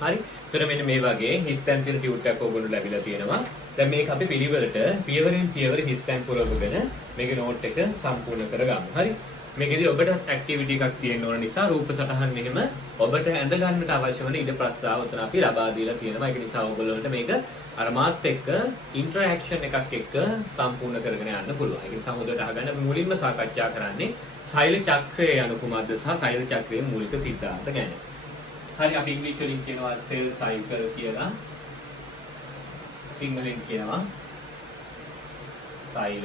හරි. ඒතර මෙන්න මේ වගේ හිස් තැන් තියෙන ටියුට් එකක් ඕගොල්ලෝ ලැබිලා තියෙනවා. දැන් මේක අපි පිළිවෙලට පියවරෙන් පියවර හිස් තැන් පුරවගෙන මේකේ නෝට් එක සම්පූර්ණ කරගමු. හරි. මේකෙදි ඔබට ඇක්ටිවිටි එකක් තියෙන්න ඕන නිසා රූප සටහන් මෙහෙම ඔබට ඇඳ ගන්නට අවශ්‍ය වෙන ඉඩ ප්‍රස්තාව උතන අපි ලබා දීලා තියෙනවා. ඒක නිසා ඔයගොල්ලන්ට මේක අර මාත් එක්ක ඉන්ටරැක්ෂන් එකක් එක්ක සම්පූර්ණ කරගෙන යන්න පුළුවන්. ඒක නිසා හොඳට අහගන්න. අපි මුලින්ම සාකච්ඡා කරන්නේ සෛල චක්‍රය යනු කුමක්ද සහ සෛල චක්‍රයේ මූලික සිද්ධාන්ත ගැන. හරි අපි ඉංග්‍රීසි වලින් කියනවා සෙල් සයිකල් කියලා. සිංහලෙන් කියනවා සෛල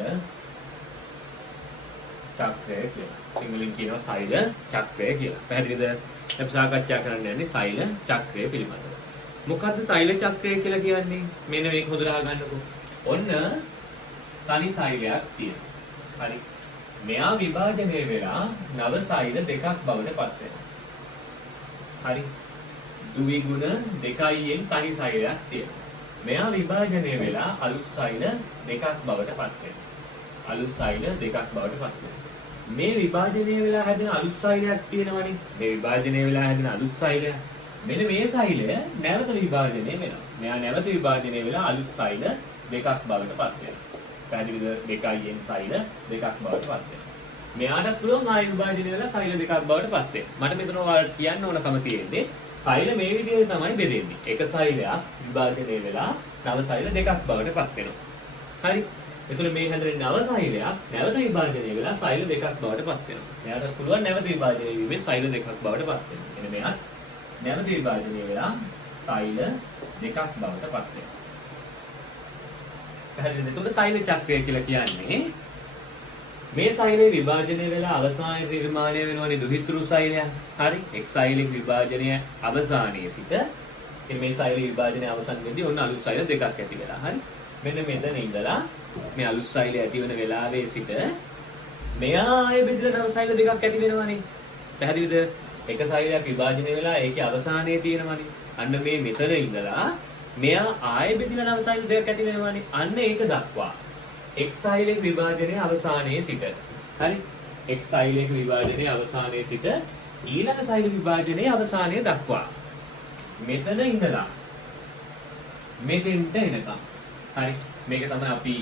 චක්‍රය කියලා. සිංහලෙන් කියනවා සෛල චක්‍රය කියලා. පැහැදිලිද? අපි සාකච්ඡා කරන්න යන්නේ සෛල චක්‍රය පිළිබඳව. මොකද්ද සෛල චක්‍රය කියලා කියන්නේ? මෙන්න මේක හොඳට අහගන්නකෝ. ඔන්න තනි සෛලයක් තියෙනවා. හරි. මෙයා විභාජනය වෙලා නව සෛල දෙකක් බවට පත් වෙනවා. හරි. ද්විගුණ 2න් තනි සෛලයක් තියෙනවා. මෙයා විභාජනය වෙලා අලුත් සෛල දෙකක් බවට පත් වෙනවා. අලුත් සෛල දෙකක් බවට පත් වෙනවා. මේ විභාජනය වෙලා හැදෙන අලුත් සෛලයක් තියෙනවනේ. මේ විභාජනය වෙලා හැදෙන අලුත් සෛලය. මෙන්න මේ සෛලය නැවත විභාජනය වෙනවා. මෙයා නැවත විභාජනය වෙලා අලුත් සෛල දෙකක් බවට පත් වෙනවා. පැහැදිලිද? 2න් සෛල දෙකක් බවට පත් වෙනවා. මෙයාට පුළුවන් ආයි විභාජනය වෙලා සෛල දෙකක් බවට පත් වෙන්න. මට මෙතන ඔයාලට කියන්න ඕනකම තියෙන්නේ සෛල මේ විදිහට තමයි බෙදෙන්නේ. එක සෛලයක් විභාජනය වෙලා නව සෛල දෙකක් බවට පත් වෙනවා. හරි. එතකොට මේ හැදෙන නව සෛලයක් නැවත විභාජනය වෙලා සෛල දෙකක් බවට පත් වෙනවා. එයාට පුළුවන් නැවත විභාජනය වීමෙන් සෛල දෙකක් බවට පත් වෙනවා. එන්න මෙයා නැවත විභාජනය වෙලා සෛල දෙකක් බවට පත් වෙනවා. පැහැදිලිද? එතකොට සෛල චක්‍රය කියලා කියන්නේ මේ සෛලේ විභාජනය වෙලා අවසානයේ නිර්මාණය වෙනවනේ දුහිතෘ සෛලයක්. හරි. එක් සෛලයක විභාජනය අවසානයේ සිට මේ සෛලේ විභාජනය අවසන් වෙද්දී ඔන්න අලුත් සෛල දෙකක් ඇති වෙලා. හරි. මෙන්න මෙතන ඉඳලා මේ අලුත් සෛලය ඇති වෙන වෙලාවේ සිට මෙයා ආයෙ බෙදලා නව සෛල දෙකක් ඇති වෙනවනේ. පැහැදිලිද? එක සෛලයක් විභාජනය වෙලා ඒකේ අවසානයේ තියෙනවනේ. අන්න මේ මෙතන ඉඳලා මෙයා ආයෙ බෙදලා නව සෛල දෙකක් ඇති වෙනවනේ. අන්න ඒක දක්වා එක් සෛලයක විභාජනයේ අවසානයේ සිට. හරි. එක් සෛලයක විභාජනයේ අවසානයේ සිට ඊළඟ සෛල විභාජනයේ අවසානයේ දක්වා මෙතන ඉඳලා මෙතෙන්ට එනකම්. හරි. මේක තමයි අපි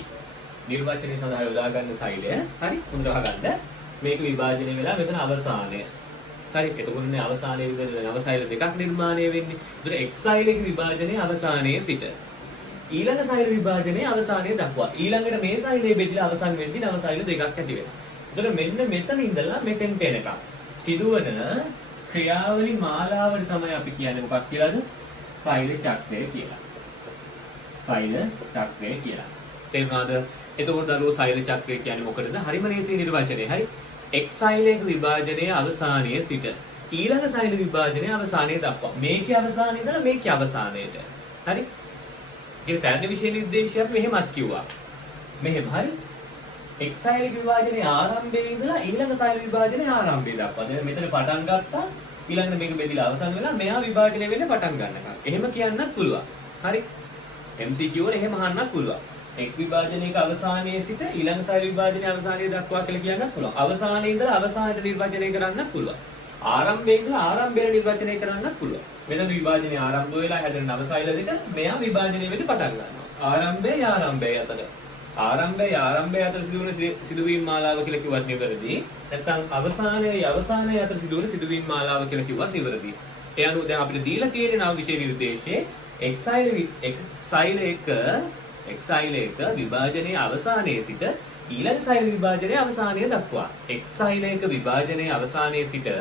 නිර්වචනය සඳහා යොදා ගන්න සෛලය. හරි. හොඳට අහගන්න. මේක විභාජනය වෙලා මෙතන අවසානය. හරි. එතකොට මේ අවසානයේ විදිහට නව සෛල දෙකක් නිර්මාණය වෙන්නේ. ඒතර එක් සෛලයක විභාජනයේ අවසානයේ සිට ඊළඟ සෛල විභාජනයේ අවසානයේ දක්වා ඊළඟට මේ සෛලයේ බෙදලා අවසන් වෙද්දී නව සෛල දෙකක් ඇති වෙනවා. ඒතර මෙන්න මෙතන ඉඳලා මෙතෙන්ට එනකම් සිදුවන ක්‍රියාවලි මාලාවට තමයි අපි කියන්නේ මොකක් කියලාද? සෛල චක්‍රය කියලා. සෛල චක්‍රය කියලා. තේරුණාද? එතකොට දරුවෝ සෛල චක්‍රය කියන්නේ මොකටද? හරිම ලේසි නිර්වචනය. හරි. එක් සෛලයක විභාජනයේ අවසානයේ සිට ඊළඟ සෛල විභාජනයේ අවසානයේ දක්වා. මේකේ අවසානයේ ඉඳලා මේකේ අවසානයට. හරි. ඒ පැරණි විශේෂ නිර්දේශයක් මෙහෙමත් කිව්වා. මෙහෙම හරි. එක් සෛල විභාජනයේ ආරම්භයේ ඉඳලා ඊළඟ සෛල විභාජනයේ ආරම්භය දක්වා. දැන් මෙතන පටන් ගත්තා ඊළඟ මේක බෙදලා අවසන් වෙලා මෙයා විභාජනය වෙන්න පටන් ගන්නවා. එහෙම කියන්නත් පුළුවන්. හරි. MCQ වල එහෙම අහන්නත් පුළුවන්. එක් විභාජනයක අවසානයේ සිට ඊළඟ සෛල විභාජනයේ අවසානයේ දක්වා කියලා කියන්නත් පුළුවන්. අවසානයේ ඉඳලා අවසානයට නිර්වචනය කරන්නත් පුළුවන්. ආරම්භයේ ඉඳලා ආරම්භයට නිර්වචනය කරන්නත් පුළුවන්. මෙතන විභාජනය ආරම්භ වෙලා හැදෙන නව සෛල දෙක මෙයා විභාජනය වෙන්න පටන් ගන්නවා. ආරම්භය අතර. ආරම්භය අතර සිදුවන සිදුවීම් මාලාව කියලා කිව්වත් නිවැරදි. නැත්නම් අවසානයේ අතර සිදුවන සිදුවීම් මාලාව කියලා කිව්වත් නිවැරදි. ඒ අනුව දැන් අපිට දීලා තියෙන නව විශේෂ නිර්දේශයේ එක් සෛලයක විභාජනයේ අවසානයේ සිට ඊළඟ සෛල විභාජනයේ අවසානය දක්වා. එක් සෛලයක විභාජනයේ අවසානයේ සිට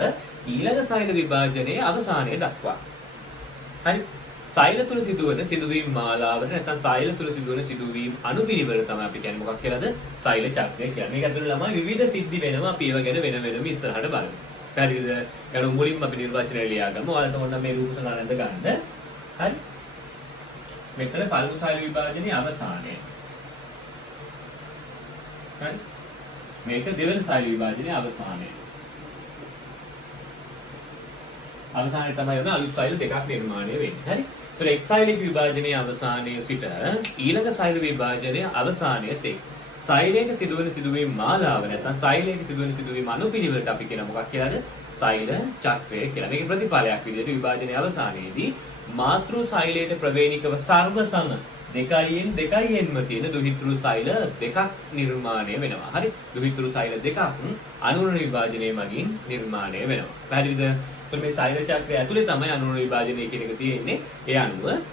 ඊළඟ සෛල විභාජනයේ අවසානය දක්වා. හරි. සෛල තුල සිදුවන සිදුවීම් මාලාවට නැත්නම් සෛල තුල සිදුවන සිදුවීම් අනුපිළිවෙල තමයි අපි කියන්නේ මොකක් කියලාද? සෛල චක්‍රය කියන්නේ. මේක ඇතුළේ ළමයි විවිධ සිද්ධි වෙනවා. අපි ඒව ගැන වෙනම ඉස්සරහට බලමු. හරිද? ඊට මුලින්ම අපි නිර්වචනය ලියා ගමු. ඔයාලට ඕන මේ රූප සලනඳ ගන්න. හරි. මෙතන පළමු සෛල විභාජනයේ අවසානය. හරි. මේක දෙවෙනි සෛල විභාජනයේ අවසානය. අවසානයේ තමයි වෙන අලුත් සෛල දෙකක් නිර්මාණය වෙන්නේ. හරි. ඒතර එක් සෛලික විභාජනයේ අවසානයේ සිට ඊළඟ සෛල විභාජනයේ අවසානයේ තෙක් සෛලයක සිදුවන සිදුවීම් මාලාව නැත්නම් සෛලයක සිදුවන සිදුවීම් අනුපිළිවෙලට අපි කියන මොකක් කියලාද? සෛල චක්‍රය කියලා. මේකේ ප්‍රතිඵලයක් විදිහට විභාජනයේ අවසානයේදී මාතෘ සෛලයට ප්‍රවේණිකව සර්ව සම 2න් තියෙන දුහිතෘ සෛල දෙකක් නිර්මාණය වෙනවා. හරි? දුහිතෘ සෛල දෙකක් අනුරණ විභාජනයේ මගින් නිර්මාණය වෙනවා. පැහැදිලිද? එතකොට මේ සෛල චක්‍රය ඇතුලේ තමයි අනුරණ විභාජනය කියන එක තියෙන්නේ. ඒ අනුව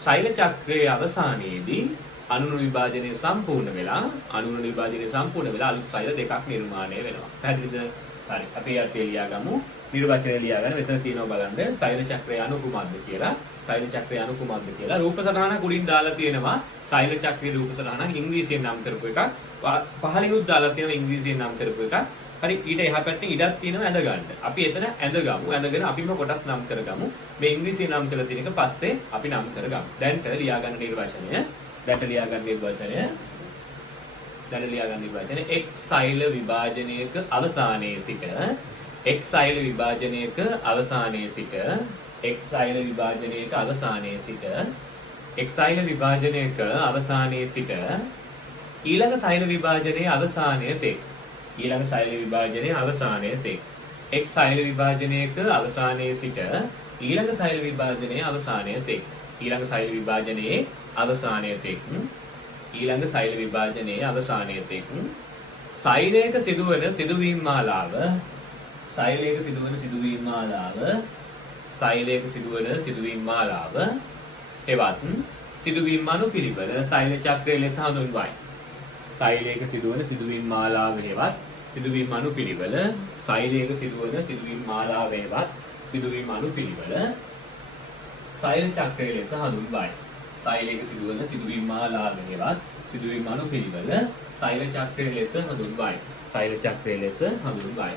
සෛල චක්‍රයේ අවසානයේදී අනුරණ විභාජනය සම්පූර්ණ වෙලා අලුත් සෛල දෙකක් නිර්මාණය වෙනවා. පැහැදිලිද? හරි. අපි යට ලියාගමු. නිර්වචනය ලියාගන්න. මෙතන තියෙනවා බලන්න සෛල චක්‍රය අනුකුමද්ද කියලා. සෛල චක්‍රය අනුකුමද්ද කියලා. රූප සටහනක් උඩින් දාලා තියෙනවා. සෛල චක්‍රයේ රූප සටහනක් ඉංග්‍රීසියෙන් නම් කරපු එකක්. පහළිනුත් දාලා තියෙනවා ඉංග්‍රීසියෙන් නම් කරපු එකක්. හරි. ඊට එහා පැත්තේ ඉඩක් තියෙනවා ඇඳ ගන්න. අපි එතන ඇඳගමු. ඇඳගෙන අපිම කොටස් නම් කරගමු. මේ ඉංග්‍රීසියෙන් නම් කරලා තියෙන එක පස්සේ අපි නම් කරගමු. දැන්ට ලියාගන්න නිර්වචනය. එක් සෛල විභාජනයක අවසානයේ සිට එක් සෛල විභාජනයක අවසානයේ සිට ඊළඟ සෛල විභාජනයේ අවසානය තෙක් එක් සෛල විභාජනයක අවසානයේ සිට ඊළඟ සෛල විභාජනයේ අවසානය තෙක් සෛලයක සිදුවන සිදුවීම් මාලාව එවත් සිදුවීම් අනුපිළිවෙල සෛල චක්‍රය ලෙස හඳුන්වයි. සෛලයක සිදුවන සිදුවීම් මාලාව හේවත් සිදුවීම් අනුපිළිවෙල සෛලයක සිදුවන සිදුවීම් මාලාව හේවත් සිදුවීම් අනුපිළිවෙල සෛල චක්‍රය ලෙස හඳුන්වයි. සෛලයක සිදුවන සිදුවීම් මාලාව හේවත් සිදුවීම් අනුපිළිවෙල සෛල චක්‍රය ලෙස හඳුන්වයි. සෛල චක්‍රය ලෙස හඳුන්වයි.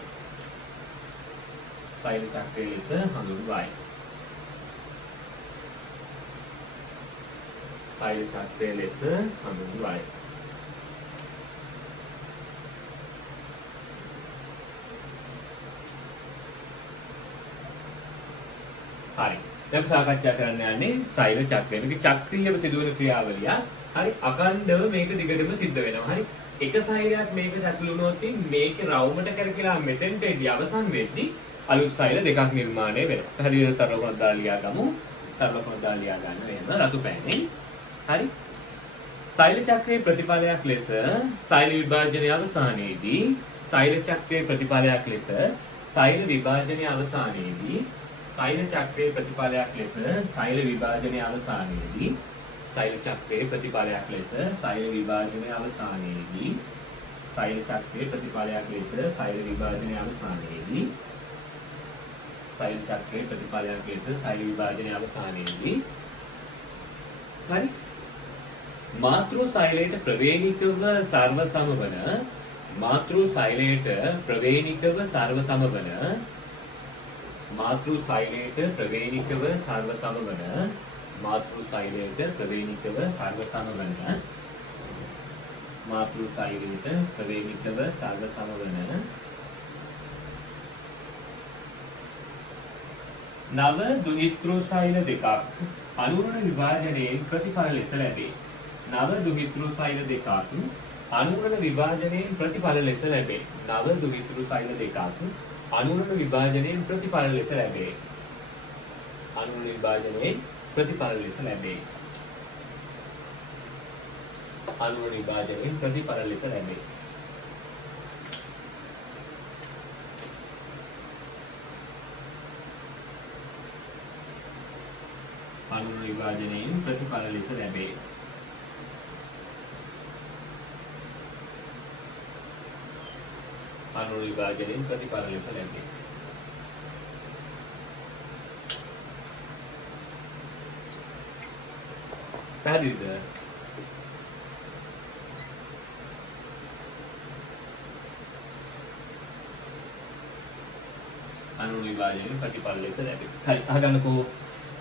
සෛල චක්‍රය ලෙස හඳුන්වයි. සෛල චක්‍රය ලෙස හඳුන්වයි. හරි. දැන් සාකච්ඡා කරන්න යන්නේ සෛල චක්‍රය. මේක චක්‍රීයව සිදුවන ක්‍රියාවලිය. හරි. අකණ්ඩව මේක දිගටම සිද්ධ වෙනවා. හරි. එක සෛලයක් මේකට ඇතුළු වුණොත් මේක රවුමට කරකිලා මෙතෙන්ට එදී අවසන් වෙද්දී අලුත් සෛල දෙකක් නිර්මාණය වෙනවා. හරියට තරලකුණක් දාලා ලියාගමු. තරලකුණක් දාලා ලියා ගන්න එහෙම රතු පෑනෙන්. හරි. සෛල චක්‍රයේ ප්‍රතිඵලයක් ලෙස සෛල විභාජනයේ අවසානයේදී සෛල චක්‍රයේ ප්‍රතිඵලයක් ලෙස සෛල විභාජනයේ අවසානයේදී සෛල චක්‍රයේ ප්‍රතිඵලයක් ලෙස සෛල විභාජනයේ අවසානයේදී සෛල චක්‍රයේ ප්‍රතිඵලයක් ලෙස සෛල විභාජනයේ අවසානයේදී සෛල චක්‍රයේ ප්‍රතිඵලයක් ලෙස සෛල විභාජනයේ අවසානයේදී සෛල චක්‍රයේ ප්‍රතිඵලයක් ලෙස සෛල විභාජනයේ අවසානයේදී හරි මාතෘ සෛලයට ප්‍රවේණිකව සර්ව සමවන මාතෘ සෛලයට ප්‍රවේණිකව සර්ව සමවන මාතෘ සෛලයට ප්‍රවේණිකව සර්ව සමවන මාතෘ සෛලයට ප්‍රවේණිකව සර්ව සමවන මාතෘ සෛලයට ප්‍රවේණිකව සර්ව සමවන නව දුහිතෘ සෛල දෙකක් අනුරණ විභාජනයෙන් ප්‍රතිඵල ලෙස ලැබේ. නව දුහිතෘ සෛල දෙකක් අනුරණ විභාජනයෙන් ප්‍රතිඵල ලෙස ලැබේ. නව දුහිතෘ සෛල දෙකක් අනුරණ විභාජනයෙන් ප්‍රතිඵල ලෙස ලැබේ. අනුරණ විභාජනයෙන් ප්‍රතිඵල ලෙස ලැබේ. අනුරණ විභාජනයෙන් ප්‍රතිඵල ලෙස ලැබේ. අනුරණ විභාජනයෙන් ප්‍රතිඵල ලෙස ලැබේ. අනුරණ විභාජනයෙන් ප්‍රතිඵල ලෙස ලැබේ. පැහැදිලිද? අනුරණ විභාජනයෙන් ප්‍රතිඵල ලෙස ලැබේ. හරි අහගන්නකෝ.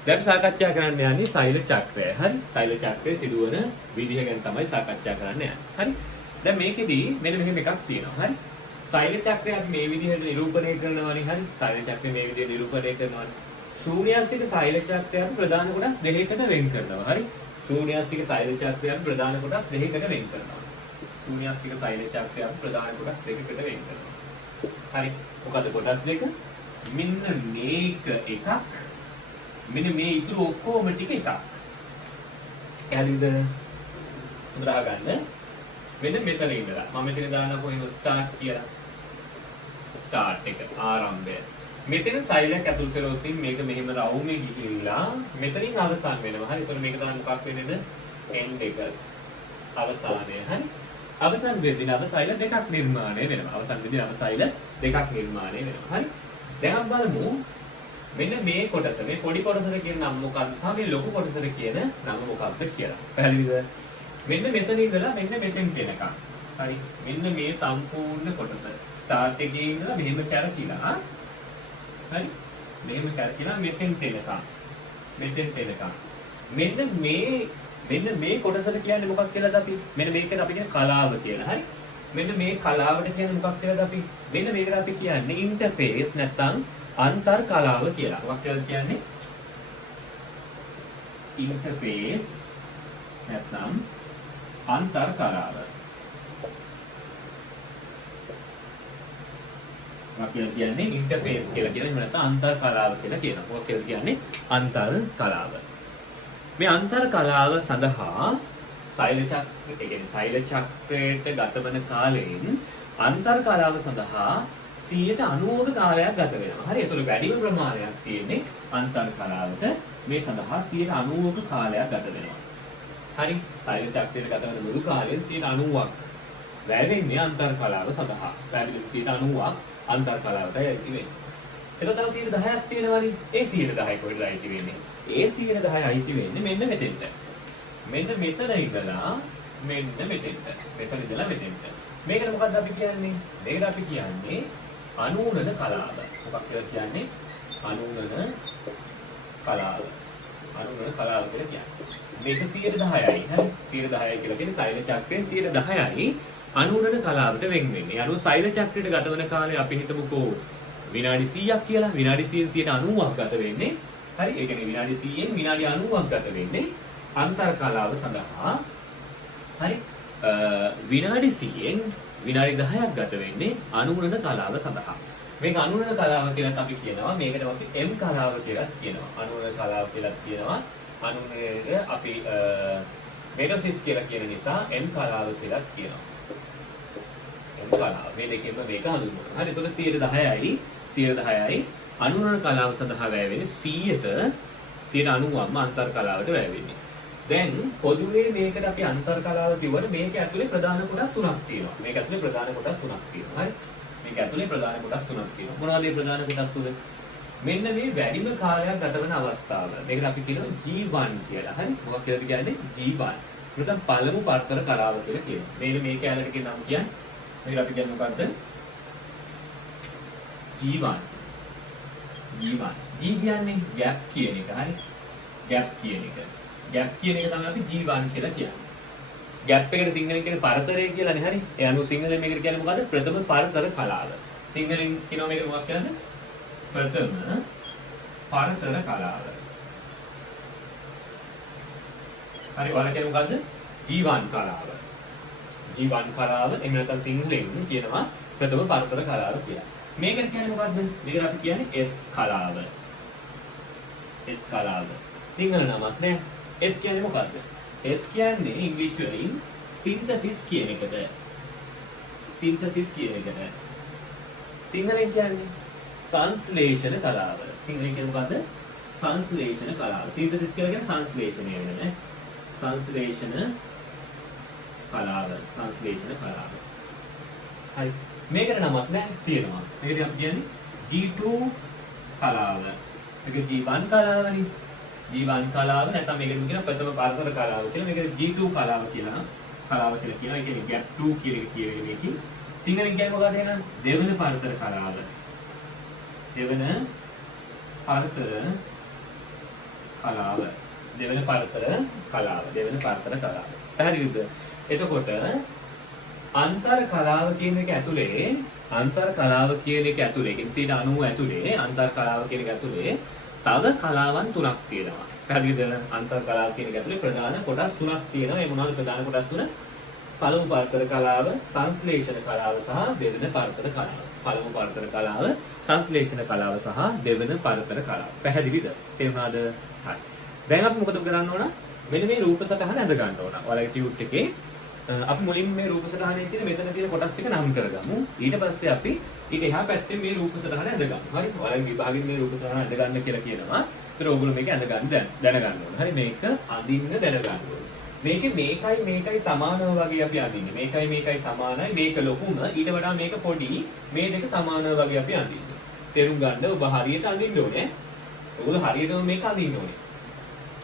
දැන් සාකච්ඡා කරන්න යන්නේ සෛල චක්‍රය. හරි. සෛල චක්‍රයේ සිදුවන විදිහ ගැන තමයි සාකච්ඡා කරන්න යන්නේ. හරි. දැන් මේකෙදී මෙන්න මෙහෙම එකක් තියෙනවා. හරි. සෛල චක්‍රය අපි මේ විදිහට නිරූපණය කරනවානේ. හරි. සෛල චක්‍රය මේ විදිහට නිරූපණය කරනවානේ. ශූන්‍යාස්තික සෛල චක්‍රය අපි ප්‍රධාන කොටස් දෙකකට වෙන් කරනවා. හරි. ශූන්‍යාස්තික සෛල චක්‍රය අපි ප්‍රධාන කොටස් දෙකකට වෙන් කරනවා. ශූන්‍යාස්තික සෛල චක්‍රය අපි ප්‍රධාන කොටස් දෙකකට වෙන් කරනවා. හරි. මොකද කොටස් දෙක? මෙන්න මේක එකක්. මෙන්න මේ ඉතුරු ඔක්කොම ටික එකක්. පැහැදිලිද? හොඳට අහගන්න. මෙන්න මෙතන ඉඳලා මම මෙතන දාන්න කොහේම ස්ටාර්ට් කියලා. ස්ටාර්ට් එක ආරම්භය. මෙතන සෛලයක් ඇතුල් කරොත් මේක මෙහෙම රවුමේ ගිහිල්ලා මෙතනින් අවසන් වෙනවා. හරි. ඒතකොට මේක තමයි මොකක් වෙන්නේද? end එක. අවසානය. හරි. අවසන් වෙද්දී නව සෛල දෙකක් නිර්මාණය වෙනවා. අවසන් වෙද්දී නව සෛල දෙකක් නිර්මාණය වෙනවා. හරි. දැන් අපි බලමු මෙන්න මේ කොටස මේ පොඩි කොටසට කියන නම මොකක්ද සහ මේ ලොකු කොටසට කියන නම මොකක්ද කියලා. පැහැදිලිද? මෙන්න මෙතන ඉඳලා මෙන්න මෙතෙන් කියනකම්. හරි. මෙන්න මේ සම්පූර්ණ කොටස ස්ටාර්ට් එකේ ඉඳලා මෙහෙම කැරකිලා හරි. මෙහෙම කැරකිලා මෙතෙන් එනකම්. මෙතෙන් එනකම්. මෙන්න මේ කොටසට කියන්නේ මොකක්ද කියලාද අපි? මෙන්න මේකට අපි කියන්නේ කලාව කියලා. හරි. මෙන්න මේ කලාවට කියන්නේ මොකක්ද කියලාද අපි? මෙන්න මේකට අපි කියන්නේ ඉන්ටර්ෆේස් නැත්නම් අන්තර් කලාව කියලා. මොකක්ද කියලාද කියන්නේ? ඉන්ටර්ෆේස් නැත්නම් අන්තර් කලාව. මොකක්ද කියන්නේ? ඉන්ටර්ෆේස් කියලා කියන එහෙම නැත්නම් අන්තර් කලාව කියලා කියනවා. මොකක්ද කියන්නේ? අන්තර් කලාව. මේ අන්තර් කලාව සඳහා සෛල චක්‍රයට ගතවන කාලයෙන් අන්තර් කලාව සඳහා 90ක කාලයක් ගත වෙනවා. හරි. ඒතකොට වැඩිම ප්‍රමාණයක් තියෙන්නේ අන්තර් කලාවට. මේ සඳහා 90ක කාලයක් ගත වෙනවා. හරි. සෛල චක්‍රයට ගතවන මුළු කාලයෙන් 90ක් වැය වෙන්නේ අන්තර් කලාව සඳහා. පැහැදිලිද? 90ක් අන්තර් කලාවටයි අයිති වෙන්නේ. එතකොට තව 10ක් තියෙනවානේ. ඒ 10 කොහෙද අයිති වෙන්නේ? ඒ 10 අයිති වෙන්නේ මෙන්න මෙතෙන්ට. මෙන්න මෙතන ඉඳලා මෙන්න මෙතෙන්ට. මෙතන ඉඳලා මෙතෙන්ට. මේකට මොකක්ද අපි කියන්නේ? මේකට අපි කියන්නේ අනූනන කලාව. මොකක්ද කියන්නේ? අනූනන කලාව. අනූනන කලාව කියලා කියන්නේ. මේක 10යි. හරි. 10යි කියලා කියන්නේ සෛල චක්‍රයෙන් 10යි අනූනන කලාවට වෙන් වෙන්නේ. අනු සෛල චක්‍රයට ගතවන කාලය අපි හිතමුකෝ විනාඩි 100ක් කියලා. විනාඩි 100න් 90ක් ගත වෙන්නේ. හරි. ඒ කියන්නේ විනාඩි 100න් විනාඩි 90ක් ගත වෙන්නේ අන්තර් කලාව සඳහා. හරි. විනාඩි 100න් විනාඩි 10ක් ගත වෙන්නේ අනුරණ කලාව සඳහා. මේක අනුරණ කලාව කියලා අපි කියනවා. මේකට අපි M කලාව කියලා කියනවා. අනුරණ කලාව කියලා කියනවා. අනුරණය අපි මෙටොසිස් කියලා කියන නිසා M කලාව කියලා කියනවා. M කලාව. මේ දෙකෙන්ම මේක හඳුන්වනවා. හරි. එතකොට 10%යි අනුරණ කලාව සඳහා වැය වෙන්නේ 90%ක්ම අන්තර් කලාවට වැය වෙන්නේ. දැන් පොදුවේ මේකට අපි අන්තර් කලාව කිව්වනේ මේක ඇතුලේ ප්‍රධාන කොටස් තුනක් තියෙනවා. මේක ඇතුලේ ප්‍රධාන කොටස් තුනක් තියෙනවා. හරි. මේක ඇතුලේ ප්‍රධාන කොටස් තුනක් තියෙනවා. මොනවද මේ ප්‍රධාන කොටස් තුන? මෙන්න මේ වැඩිම කාලයක් ගත වෙන අවස්ථාව. මේකට අපි කියනවා G1 කියලා. හරි. මොකක්ද කියන්නේ? G1. ප්‍රථම පළමු පරතර කලාව කියලා කියනවා. මේක මේ කැලේට කියන නම කියන්නේ. මේකට අපි කියන්නේ මොකද්ද? G1. G1. G කියන්නේ gap කියන එක. හරි. gap කියන එක. gap කියන එක තමයි අපි G1 කියලා කියන්නේ. gap එකට සිංහලෙන් කියන්නේ පරතරය කියලානේ. හරි. ඒ අනුව සිංහලෙන් මේකට කියන්නේ මොකද්ද? ප්‍රථම පරතර කලාව. සිංහලෙන් කියනවා මේකට මොකක්ද කියන්නේ? ප්‍රථම පරතර කලාව. හරි. ඔයාලා කියන්නේ මොකද්ද? G1 කලාව. G1 කලාව එහෙම නැත්නම් සිංහලෙන් කියනවා ප්‍රථම පරතර කලාව කියලා. මේකට කියන්නේ මොකද්ද? මේකට අපි කියන්නේ S කලාව. S කලාව. සිංහල නමක් නෑ. S කියන්නේ මොකද්ද? S කියන්නේ ඉංග්‍රීසි වලින් සින්තසිස් කියන එකට. සින්තසිස් කියන එකට. සිංහලෙන් කියන්නේ සංශ්ලේෂණ කලාව. සිංහලෙන් කියන්නේ මොකද්ද? සංශ්ලේෂණ කලාව. සින්තසිස් කියලා කියන්නේ සංශ්ලේෂණය වෙන නේ. සංශ්ලේෂණ කලාව. සංශ්ලේෂණ කලාව. හරි. මේකට නමක් නෑ තියෙනවා. මේකට අපි කියන්නේ G2 කලාව. මේක G1 කලාවනේ. G1 කලාව නැත්නම් මේකට කියන ප්‍රථම පරතර කලාව කියලා. මේක G2 කලාව කියලා. කලාව කියලා කියනවා. ඒ කියන්නේ gap 2 කියන එක කියන්නේ මේකේ. සිංහලෙන් කියන්නේ මොකක්ද එහෙනම්? දෙවන පරතර කලාව. දෙවන පරතර කලාව. දෙවන පරතර කලාව. දෙවන පරතර කලාව. පැහැදිලිද? එතකොට අන්තර් කලාව කියන එක ඇතුලේ අන්තර් කලාව කියන එක ඇතුලේ 90 ඇතුලේ අන්තර් කලාව කියන එක ඇතුලේ තව කලාවන් තුනක් තියෙනවා. පැහැදිලිද? අන්තර් කලාව කියන එක ඇතුලේ ප්‍රධාන කොටස් තුනක් තියෙනවා. ඒ මොනවද ප්‍රධාන කොටස් තුන? පළමු පරතර කලාව, සංශ්ලේෂණ කලාව සහ දෙවන පරතර කලාව. පළමු පරතර කලාව, සංශ්ලේෂණ කලාව සහ දෙවන පරතර කලාව. පැහැදිලිද? තේරුණාද? හරි. දැන් අපි මොකද කරන්න ඕන? මෙන්න මේ රූප සටහන ඇඳ ගන්න ඕන. ඔයාලගේ ටියුට් එකේ අපි මුලින්ම මේ රූප සටහනේ තියෙන මෙතන තියෙන කොටස් ටික නම් කරගමු. ඊට පස්සේ අපි ඊට එහා පැත්තේ මේ රූප සටහන ඇඳ ගමු. හරි. ඔයාලගේ විභාගෙන් මේ රූප සටහන ඇඳ ගන්න කියලා කියනවා. ඒතර ඕගොල්ලෝ මේක ඇඳ ගන්න දැනගන්න ඕන. හරි. මේක අඳින්න දැනගන්න ඕන. මේකේ මේකයි සමානව වගේ අපි අඳින්නේ. මේකයි සමානයි. මේක ලොකුම ඊට වඩා මේක පොඩි. මේ දෙක සමානව වගේ අපි අඳින්නේ. තේරුම් ගන්න ඔබ හරියට අඳින්න ඕනේ. ඔයගොල්ලෝ හරියටම මේක අඳින්න ඕනේ.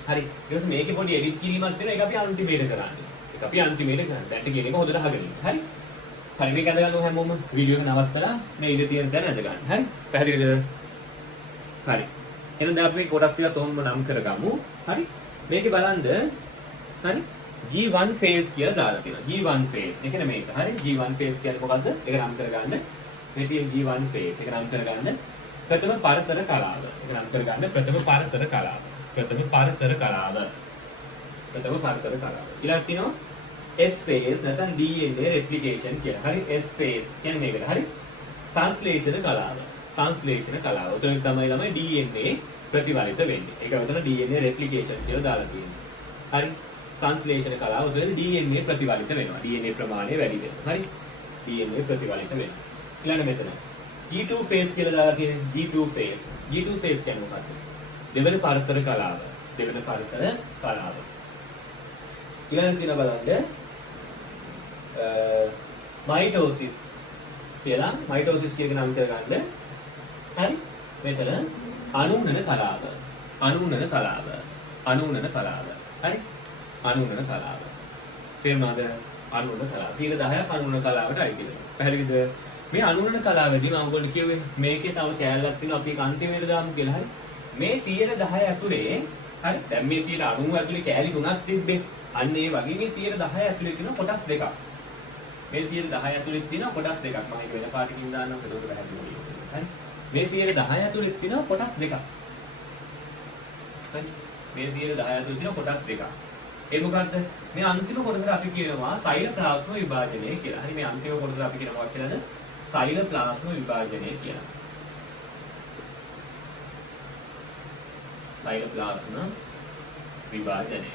හරි. ඊට පස්සේ මේකේ පොඩි එඩිට් කිරීමක් තියෙනවා. ඒක අපි අන්තිමේට කරන්නේ. ඒක අපි අන්තිමේට කරන්නේ. දැන්ට කියන එක හොඳට අහගෙන ඉන්න. හරි. හරි මේක අඳ ගන්න හැමෝම වීඩියෝ එක නවත්තලා මේ ඉඳ තියෙන තැන අඳ ගන්න. හරි. පැහැදිලිද? හරි. එහෙනම් දැන් අපි මේ කොටස් ටික තොම්ම නම් කරගමු. හරි. මේකේ බලන්න හරි G1 phase කියලා දාලා තියෙනවා. G1 phase. ඒ කියන්නේ මේක. හරි. G1 phase කියන්නේ මොකද්ද? ඒක නම් කරගන්න. මේ තියෙන G1 phase. ඒක නම් කරගන්න. ප්‍රථම පරතර කලාව. ඒක නම් කරගන්න. ප්‍රථම පරතර කලාව. ප්‍රථම පරතර කලාව. ප්‍රථම පරතර කලාව. ඊළඟට තියෙනවා S phase නැත්නම් DNA replication කියලා. හරි. S phase කියන්නේ මේකට. හරි. සංශ්ලේෂණ කලාව. සංශ්ලේෂණ කලාව. උතන තමයි DNA ප්‍රතිවලිත වෙන්නේ. ඒක උතන DNA replication කියලා දාලා තියෙනවා. හරි. සංශ්ලේෂණ කලාව උදේට DNA ප්‍රතිවලිත වෙනවා. DNA ප්‍රමාණය වැඩි වෙනවා. හරි. DNA ප්‍රතිවලිත වෙනවා. ඊළඟ මෙතන G2 phase කියලා දාලා තියෙන්නේ. G2 phase. G2 phase කියන්නේ මොකක්ද? දෙවන පරතර කලාව. දෙවන පරතර කලාව. ඊළඟ තියෙන බලන්න මයිටෝසිස් කියලා මයිටෝසිස් කියන නම කරගන්න. හරි. මෙතන අනුනන කලාව. අනුනන කලාව. අනුනන කලාව. හරි. අනුනන කලාව. තේරුණාද? අනුනන කලාව. 10ක් අනුනන කලාවට අයිති වෙනවා. පැහැදිලිද? මේ අනුනන කලාවේදී මම ඔයගොල්ලෝ කිව්වේ මේකේ තව කෑල්ලක් තියෙනවා අපි අන්තිමේට දාමු කියලා. හරි. මේ 10 ඇතුලේ හරි. දැන් මේ 90 ඇතුලේ කෑලි 3ක් තිබ්බේ. අන්න ඒ වගේ මේ 10 ඇතුලේ තියෙන කොටස් දෙකක්. මේ 10 ඇතුලේ තියෙන කොටස් දෙකක්. මම ඒක වෙන පාටකින් දාන්නම් ඒක පැහැදිලි වෙයි. හරි. මේ 10 ඇතුලේ තියෙන කොටස් දෙකක්. හරි. මේ 10 ඇතුලේ තියෙන කොටස් දෙකක්. ඒ මොකද්ද? මේ අන්තිම කොටසට අපි කියනවා සෛලප්ලාස්ම විභාජනය කියලා. හරි මේ අන්තිම කොටසට අපි කියනවා මොකක්ද කියලාද? සෛලප්ලාස්ම විභාජනය කියලා. සෛලප්ලාස්ම විභාජනය.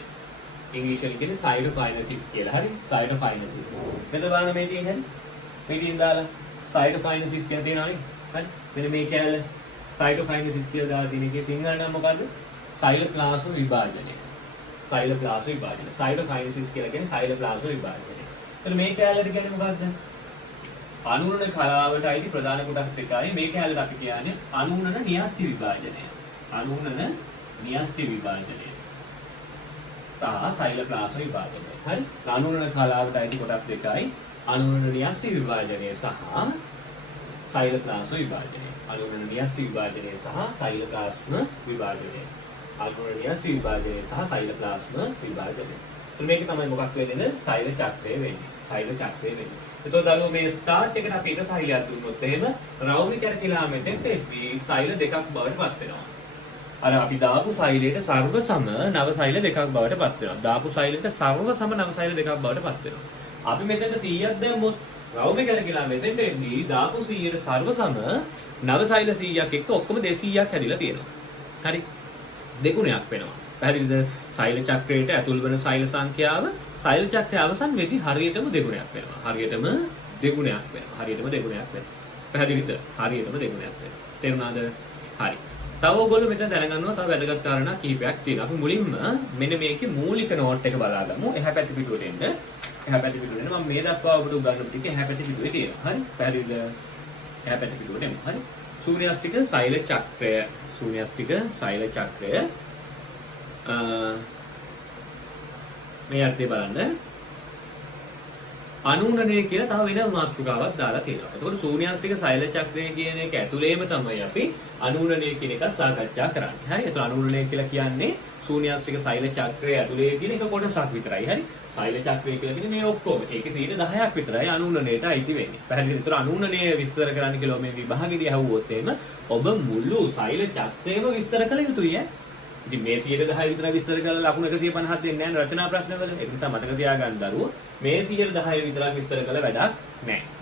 ඉංග්‍රීසියෙන් කියන්නේ සයිටෝකයිනසිස් කියලා. හරි සයිටෝකයිනසිස්. මෙතන බලන්න මේ තියෙන්නේ. මේ තියෙන දාලා සයිටෝකයිනසිස් කියන තියෙනවානේ. හරි. මෙන්න මේ කැලේ සයිටෝකයිනසිස් කියලා දාලා තියෙන එකේ සිංහල නම මොකද්ද? සෛලප්ලාස්ම විභාජනය. සෛලප්ලාස්ම විභාජනය. සයිටෝකයිනසිස් කියලා කියන්නේ සෛලප්ලාස්ම විභාජනය. එතන මේ කැලේට කියන්නේ මොකද්ද? අනුනන කලාවට අයිති ප්‍රධාන කොටස් දෙකයි. මේ කැලේට අපි කියන්නේ අනුනන න්‍යෂ්ටි විභාජනය. අනුනන න්‍යෂ්ටි විභාජනය. සහ සෛලප්ලාස්ම විභාජනය. හරි? අනුනන කලාවට අයිති කොටස් දෙකයි. අනුනන න්‍යෂ්ටි විභාජනය සහ සෛලප්ලාස්ම විභාජනය. අනුනන න්‍යෂ්ටි විභාජනය සහ සෛලප්ලාස්ම විභාජනය. අනුනන න්‍යෂ්ටි විභාජනය සහ සෛලප්ලාස්ම විභාජනය. මේක තමයි මොකක් වෙන්නේ? සෛල චක්‍රය වෙන්නේ. සෛල චක්‍රය වෙන්නේ. එතකොට අර මේ ස්ටාර්ට් එකට අපි එක සෛලයක් දුන්නොත් එහෙම රවුමි කැරකිලා මෙතෙන්ට සෛල දෙකක් බවට පත් වෙනවා. අර අපි දාපු සෛලයට සර්ව සම නව සෛල දෙකක් බවට පත් වෙනවා. දාපු සෛලයට සර්ව සම නව සෛල දෙකක් බවට පත් වෙනවා. අපි මෙතෙන්ට 100ක් දැම්මොත් රවුමි කැරකිලා මෙතෙන්ටදී දාපු 100ට සර්ව සම නව සෛල 100ක් එක්ක ඔක්කොම 200ක් හැදිලා තියෙනවා. හරි? දෙගුණයක් වෙනවා. පැහැදිලිද? සෛල චක්‍රයට ඇතුල් වෙන සෛල සංඛ්‍යාව සෛල චක්‍රය අවසන් වෙද්දී හරියටම දෙගුණයක් වෙනවා. හරියටම දෙගුණයක් වෙනවා. හරියටම දෙගුණයක් වෙනවා. පැහැදිලිද? හරියටම දෙගුණයක් වෙනවා. තේරුණාද? හරි. තව ඔයගොල්ලෝ මෙතන දැනගන්නවා තව වැදගත් කාරණා කිහිපයක් තියෙනවා. අපි මුලින්ම මෙන්න මේකේ මූලික නෝට් එක බලාගමු. එහා පැත්ත පිටුවට එන්න. එහා පැත්ත පිටුවට එන්න. මම මේ දක්වා ඔබට උගන්වපු ටික එහා පැත්ත පිටුවේ තියෙනවා. හරි? පැහැදිලිද? එහා පැත්ත පිටුවට එමු. හරි? ශූන්‍යාස්තික සෛල චක්‍රය. ශූන්‍යාස්තික සෛල චක්‍රය මේ අර්ථය බලන්න. අනුනනය කියලා තව වෙන මාතෘකාවක් දාලා තියෙනවා. එතකොට ශූන්‍යාස්තික සෛල චක්‍රය කියන එක ඇතුළේම තමයි අපි අනුනනය කියන එකත් සාකච්ඡා කරන්නේ. හරි? එතකොට අනුනනය කියලා කියන්නේ ශූන්‍යාස්තික සෛල චක්‍රය ඇතුළේ තියෙන එක කොටසක් විතරයි. හරි? සෛල චක්‍රය කියලා කියන්නේ මේ ඔක්කොම. ඒකේ 10%ක් විතරයි අනුනනයට අයිති වෙන්නේ. පැහැදිලිද? එතකොට අනුනනය විස්තර කරන්න කියලා මේ විභාගෙදී අහුවොත් එහෙම ඔබ මුළු සෛල චක්‍රයම විස්තර කළ යුතුයි. ඉතින් මේ 110 විතර විස්තර කරලා ලකුණු 150ක් දෙන්නේ නැහැ රචනා ප්‍රශ්නවල. ඒ නිසා මතක තියාගන්න දරුවෝ මේ 110 විතරක් විස්තර කළ වැඩක් නැහැ.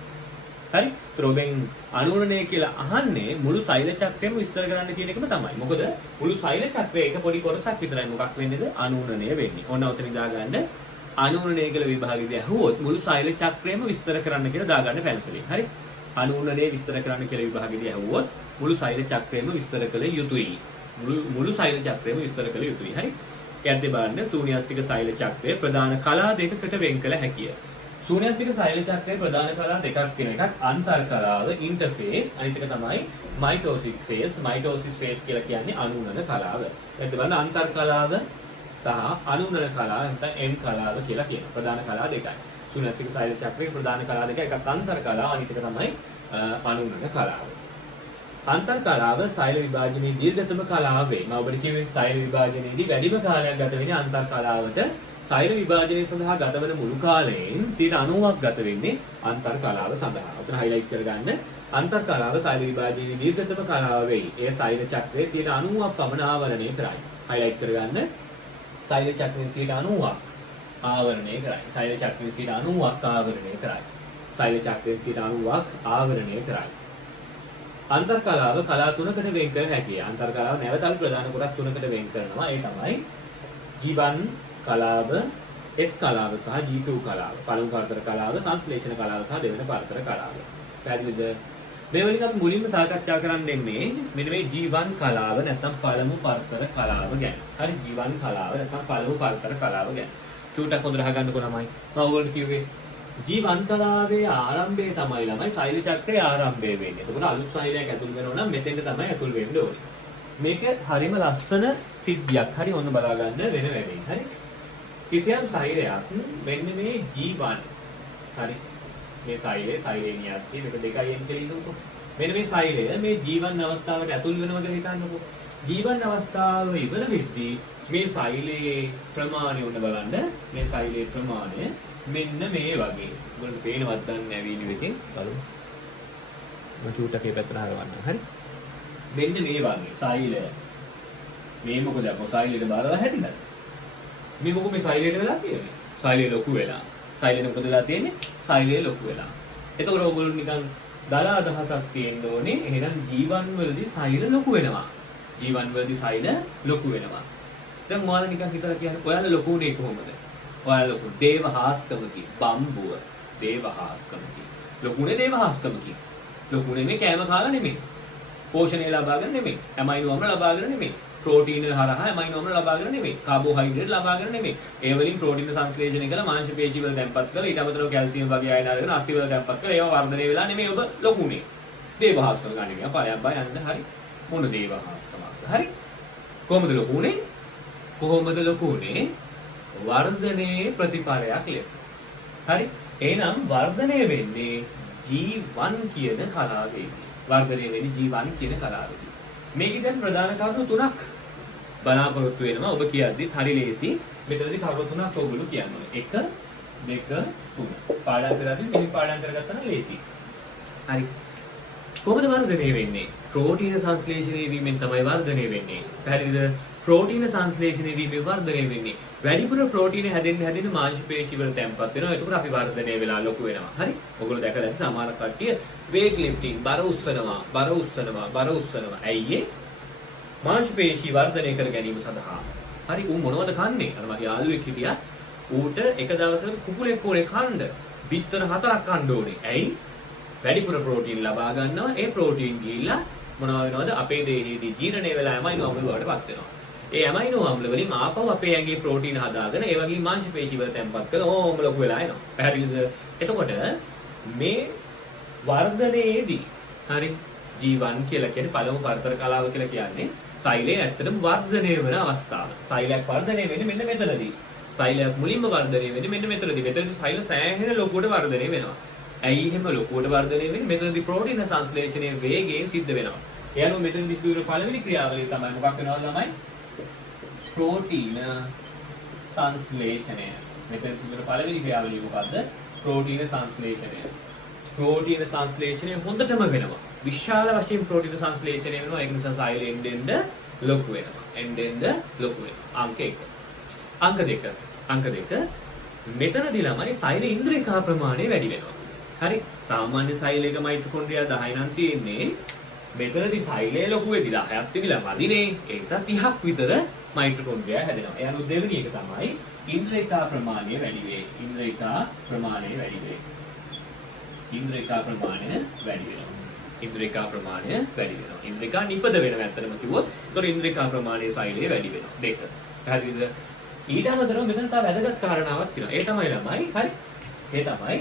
හරි? ත්‍රෝබෙන් අනුරණය කියලා අහන්නේ මුළු සෛල චක්‍රයම විස්තර කරන්න කියන එකම තමයි. මොකද මුළු සෛල චක්‍රයේ එක පොඩි කොටසක් විතරයි මොකක් වෙන්නේද? අනුරණය වෙන්නේ. ඔන්න ඔතන දාගන්න අනුරණය කියලා විභාගෙදී අහුවොත් මුළු සෛල චක්‍රයම විස්තර කරන්න කියලා දාගන්න පැන්සලෙන්. හරි? අනුරණය විස්තර කරන්න කියලා විභාගෙදී අහුවොත් මුළු සෛල චක්‍රයම විස්තර කළ යුතුයි. මුළු සෛල චක්‍රයම විස්තර කළ යුතුයි. හරි? ඊට බලන්න ශූන්‍යාස්තික සෛල චක්‍රය ප්‍රධාන කලා දෙකකට වෙන් කළ හැකිය. ශූන්‍යාස්තික සෛල චක්‍රයේ ප්‍රධාන කලා දෙකක් තියෙන එකක් අන්තර් කලාව ඉන්ටර්ෆේස් අනිත් එක තමයි මයිටොසිස් ෆේස්. මයිටොසිස් ෆේස් කියලා කියන්නේ අනුනන කලාව. ඊට බලන්න අන්තර් කලාව සහ අනුනන කලාව නැත්නම් එම් කලාව කියලා කියනවා. ප්‍රධාන කලා දෙකයි. ශූන්‍යාස්තික සෛල චක්‍රයේ ප්‍රධාන කලා දෙක එකක් අන්තර් කලාව අනිත් එක තමයි අනුනන කලාව. අන්තර් කලාව සෛල විභාජනයේ දීර්ඝතම කලාව වේ. මම ඔබට කිව්වේ සෛල විභාජනයේදී වැඩිම කාලයක් ගත වෙන්නේ අන්තර් කලාවට. සෛල විභාජනය සඳහා ගත වන මුළු කාලයෙන් 90ක් ගත වෙන්නේ අන්තර් කලාව සඳහා. ඔතන highlight කරගන්න. අන්තර් කලාව සෛල විභාජනයේ දීර්ඝතම කලාව වෙයි. ඒ සෛල චක්‍රයේ 90ක් පමණ ආවරණය කරයි. highlight කරගන්න. සෛල චක්‍රයේ 90ක් ආවරණය කරයි. සෛල චක්‍රයේ 90ක් ආවරණය කරයි. සෛල චක්‍රයේ 90ක් ආවරණය කරයි. අන්තර් කලාව කලා තුනකට වෙන් කර හැකියි. අන්තර් කලාව නැවතත් ප්‍රධාන කොටස් තුනකට වෙන් කරනවා. ඒ තමයි G1 කලාව, S කලාව සහ G2 කලාව. පළමු පරතර කලාව, සංශ්ලේෂණ කලාව සහ දෙවෙනි පරතර කලාව. පැහැදිලිද? මේ වලින් අපි මුලින්ම සාකච්ඡා කරන්නේ මෙන්න මේ G1 කලාව නැත්නම් පළමු පරතර කලාව ගැන. හරි G1 කලාව නැත්නම් පළමු පරතර කලාව ගැන. චූටක් හොඳට අහගන්නකො ළමයි. මම ඔයගොල්ලෝ කිව්වේ G1 කලාවේ ආරම්භය තමයි ළමයි සෛල චක්‍රයේ ආරම්භය වෙන්නේ. එතකොට අලුත් සෛලයක් ඇතුල් වෙනවා නම් මෙතෙන්ට තමයි ඇතුල් වෙන්න ඕනේ. මේක හරිම ලස්සන සිද්ධියක්. හරි ඔන්න බලා ගන්න වෙන වෙමින්. හරි. කිසියම් සෛලයක් මෙන්න මේ G1 හරි මේ සෛලේ නියස්කේ මේක 2n කියලා හිතමුකෝ. මෙන්න මේ සෛලය මේ G1 අවස්ථාවට ඇතුල් වෙනවද හිතන්නකෝ. G1 අවස්ථාව ඉවර වෙද්දී මේ සෛලයේ ප්‍රමාණය උන්න බලන්න. මේ සෛලයේ ප්‍රමාණය මෙන්න මේ වගේ. ඔයගොල්ලෝ පේනවත් දන්නේ නැහැ වීඩියෝ එකෙන් බලමු. මම චූට්ටක් ඒ පැත්තට හරවන්න. හරි. මෙන්න මේ වගේ සෛලය. මේ මොකද අපෝ සෛලයට බාරලා හැදිලා. මේ මොකද මේ සෛලයට වෙලා තියෙන්නේ? සෛලය ලොකු වෙලා. සෛලෙට මොකද වෙලා තියෙන්නේ? සෛලය ලොකු වෙලා. එතකොට ඔයගොල්ලෝ නිකන් දල අදහසක් තියෙන්න ඕනේ. එහෙනම් G1 වලදී සෛල ලොකු වෙනවා. G1 වලදී සෛල ලොකු වෙනවා. දැන් ඔයාලා නිකන් හිතලා කියන්නේ ඔයාලා ලොකු උනේ කොහොමද? ඔයාලා ලොකු දේවහාස්කමකි. බම්බුව දේවහාස්කමකි. ලොකුනේ දේවහාස්කමකි. ලොකුනේ මේ කෑම කාලා නෙමෙයි. පෝෂණය ලබාගෙන නෙමෙයි. ඇමයිනෝ අම්ල ලබාගෙන නෙමෙයි. ප්‍රෝටීන හරහා ඇමයිනෝ අම්ල ලබාගෙන නෙමෙයි. කාබෝහයිඩ්‍රේට් ලබාගෙන නෙමෙයි. ඒ වලින් ප්‍රෝටීන සංශ්ලේෂණය කළා මාංශ පේශි වල තැම්පත් කරලා ඊට අමතරව කැල්සියම් වගේ අයන අරගෙන අස්ථි වල තැම්පත් කරලා ඒවා වර්ධනය වෙලා නෙමෙයි ඔබ ලොකුනේ. දේවහාස්කම ගන්න එක පරයක් බය යන්න හරි. මොන දේවහාස්කමක්ද? හරි. කොහොමද ලොකුනේ? කොහොමද ලොකුනේ? වර්ධනයේ ප්‍රතිපලයක් ලෙස. හරි. එහෙනම් වර්ධනය වෙන්නේ G1 කියන කලාවේදී. වර්ධනය වෙන්නේ G1 කියන කලාවේදී. මේකේ දැන් ප්‍රධාන කරුණු තුනක් බලාපොරොත්තු වෙනවා. ඔබ කියද්දිත් හරි ලේසි. මෙතනදී කරුණු තුනක් ඔයගොල්ලෝ කියන්නේ. 1 2 3. පාඩම් කරද්දී මේ පාඩම් කරගත්තා නම් ලේසි. හරි. කොහොමද වර්ධනය වෙන්නේ? ප්‍රෝටීන සංශ්ලේෂණය වීමෙන් තමයි වර්ධනය වෙන්නේ. පැහැදිලිද? ප්‍රෝටීන සංශ්ලේෂණය වීමෙන් වර්ධනය වෙන්නේ. වැඩිපුර ප්‍රෝටීන හැදෙන්න මාංශ පේශි වල තැම්පත් වෙනවා. එතකොට අපි වර්ධනය වෙලා ලොකු වෙනවා. හරි? ඔයගොල්ලෝ දැකලා ඇති සමහර කට්ටිය weight lifting බර උස්සනවා. ඇයි ඒ? මාංශ පේශි වර්ධනය කර ගැනීම සඳහා. හරි ඌ මොනවද කන්නේ? අර මගේ යාළුවෙක් හිටියා. ඌට එක දවසක කුකුලෙක් ඕනේ කන්න. බිත්තර 4ක් කන්න ඕනේ. ඇයි? වැඩිපුර ප්‍රෝටීන් ලබා ගන්නවා. ඒ ප්‍රෝටීන් ගිහිල්ලා මොනවා වෙනවද? අපේ දේහයේදී ජීර්ණය වෙලා ඇමයිනෝ අම්ල වලට පත් වෙනවා. ඒ ඇමයිනෝ අම්ල වලින් ආපහු අපේ ඇඟේ ප්‍රෝටීන් හදාගෙන ඒ වගේ මාංශ පේශි වල තැම්පත් කරලා ඕම ලොකු වෙලා එනවා. පැහැදිලිද? එතකොට මේ වර්ධනයේදී හරි G1 කියලා කියන්නේ පළමු පරතර කලාව කියලා කියන්නේ සෛලයේ ඇත්තටම වර්ධනය වෙන අවස්ථාව. සෛලයක් වර්ධනය වෙන්නේ මෙන්න මෙතනදී. සෛලයක් මුලින්ම වර්ධනය වෙන්නේ මෙන්න මෙතනදී. මෙතනදී සෛල සෑහෙන ලොකුවට වර්ධනය වෙනවා. ඇයි එහෙම ලොකුවට වර්ධනය වෙන්නේ? මෙතනදී ප්‍රෝටීන සංශ්ලේෂණයේ වේගයෙන් සිද්ධ වෙනවා. ඒ අනුව මෙතනදී සිදු වෙන පළවෙනි ක්‍රියාවලිය තමයි මොකක් වෙනවද ළමයි? ප්‍රෝටීන සංශ්ලේෂණය. මෙතන සිදු වෙන පළවෙනි ක්‍රියාවලිය මොකද්ද? ප්‍රෝටීන සංශ්ලේෂණය. ප්‍රෝටීන සංශ්ලේෂණය හොඳටම වෙනවා. විශාල වශයෙන් ප්‍රෝටීන සංශ්ලේෂණය වෙනවා. ඒක නිසා සෛලයෙන් දෙන්න ලොකු වෙනවා. එන්නෙන්ද ලොකු වෙනවා. අංක 1. අංක 2. අංක 2 මෙතනදී ළමයි සෛල ඉන්ද්‍රිකා ප්‍රමාණය වැඩි වෙනවා. හරි. සාමාන්‍ය සෛලයක මයිටොකොන්ඩ්‍රියා 10 නම් තියෙන්නේ. මෙතනදී සෛලය ලොකු වෙදි 10ක් තිබිලා මදිනේ. ඒ නිසා 30ක් විතර මයිටොකොන්ඩ්‍රියා හැදෙනවා. ඒ අනුව දෙවෙනි එක තමයි ඉන්ද්‍රිකා ප්‍රමාණය වැඩි වේ. ඉන්ද්‍රිකා ප්‍රමාණය වැඩි වේ. ඉන්ද්‍රිකා ප්‍රමාණය වැඩි වෙනවා. ඉන්ද්‍රිකා ප්‍රමාණය වැඩි වෙනවා. ඉන්ද්‍රිකා නිපද වෙනවා ඇත්තටම කිව්වොත්. ඒතකොට ඉන්ද්‍රිකා ප්‍රමාණය සෛලයේ වැඩි වෙනවා. දෙක. පැහැදිලිද? ඊට අමතරව මෙතන තව වැදගත් කාරණාවක් තියෙනවා. ඒ තමයි ළමයි. හරි. ඒ තමයි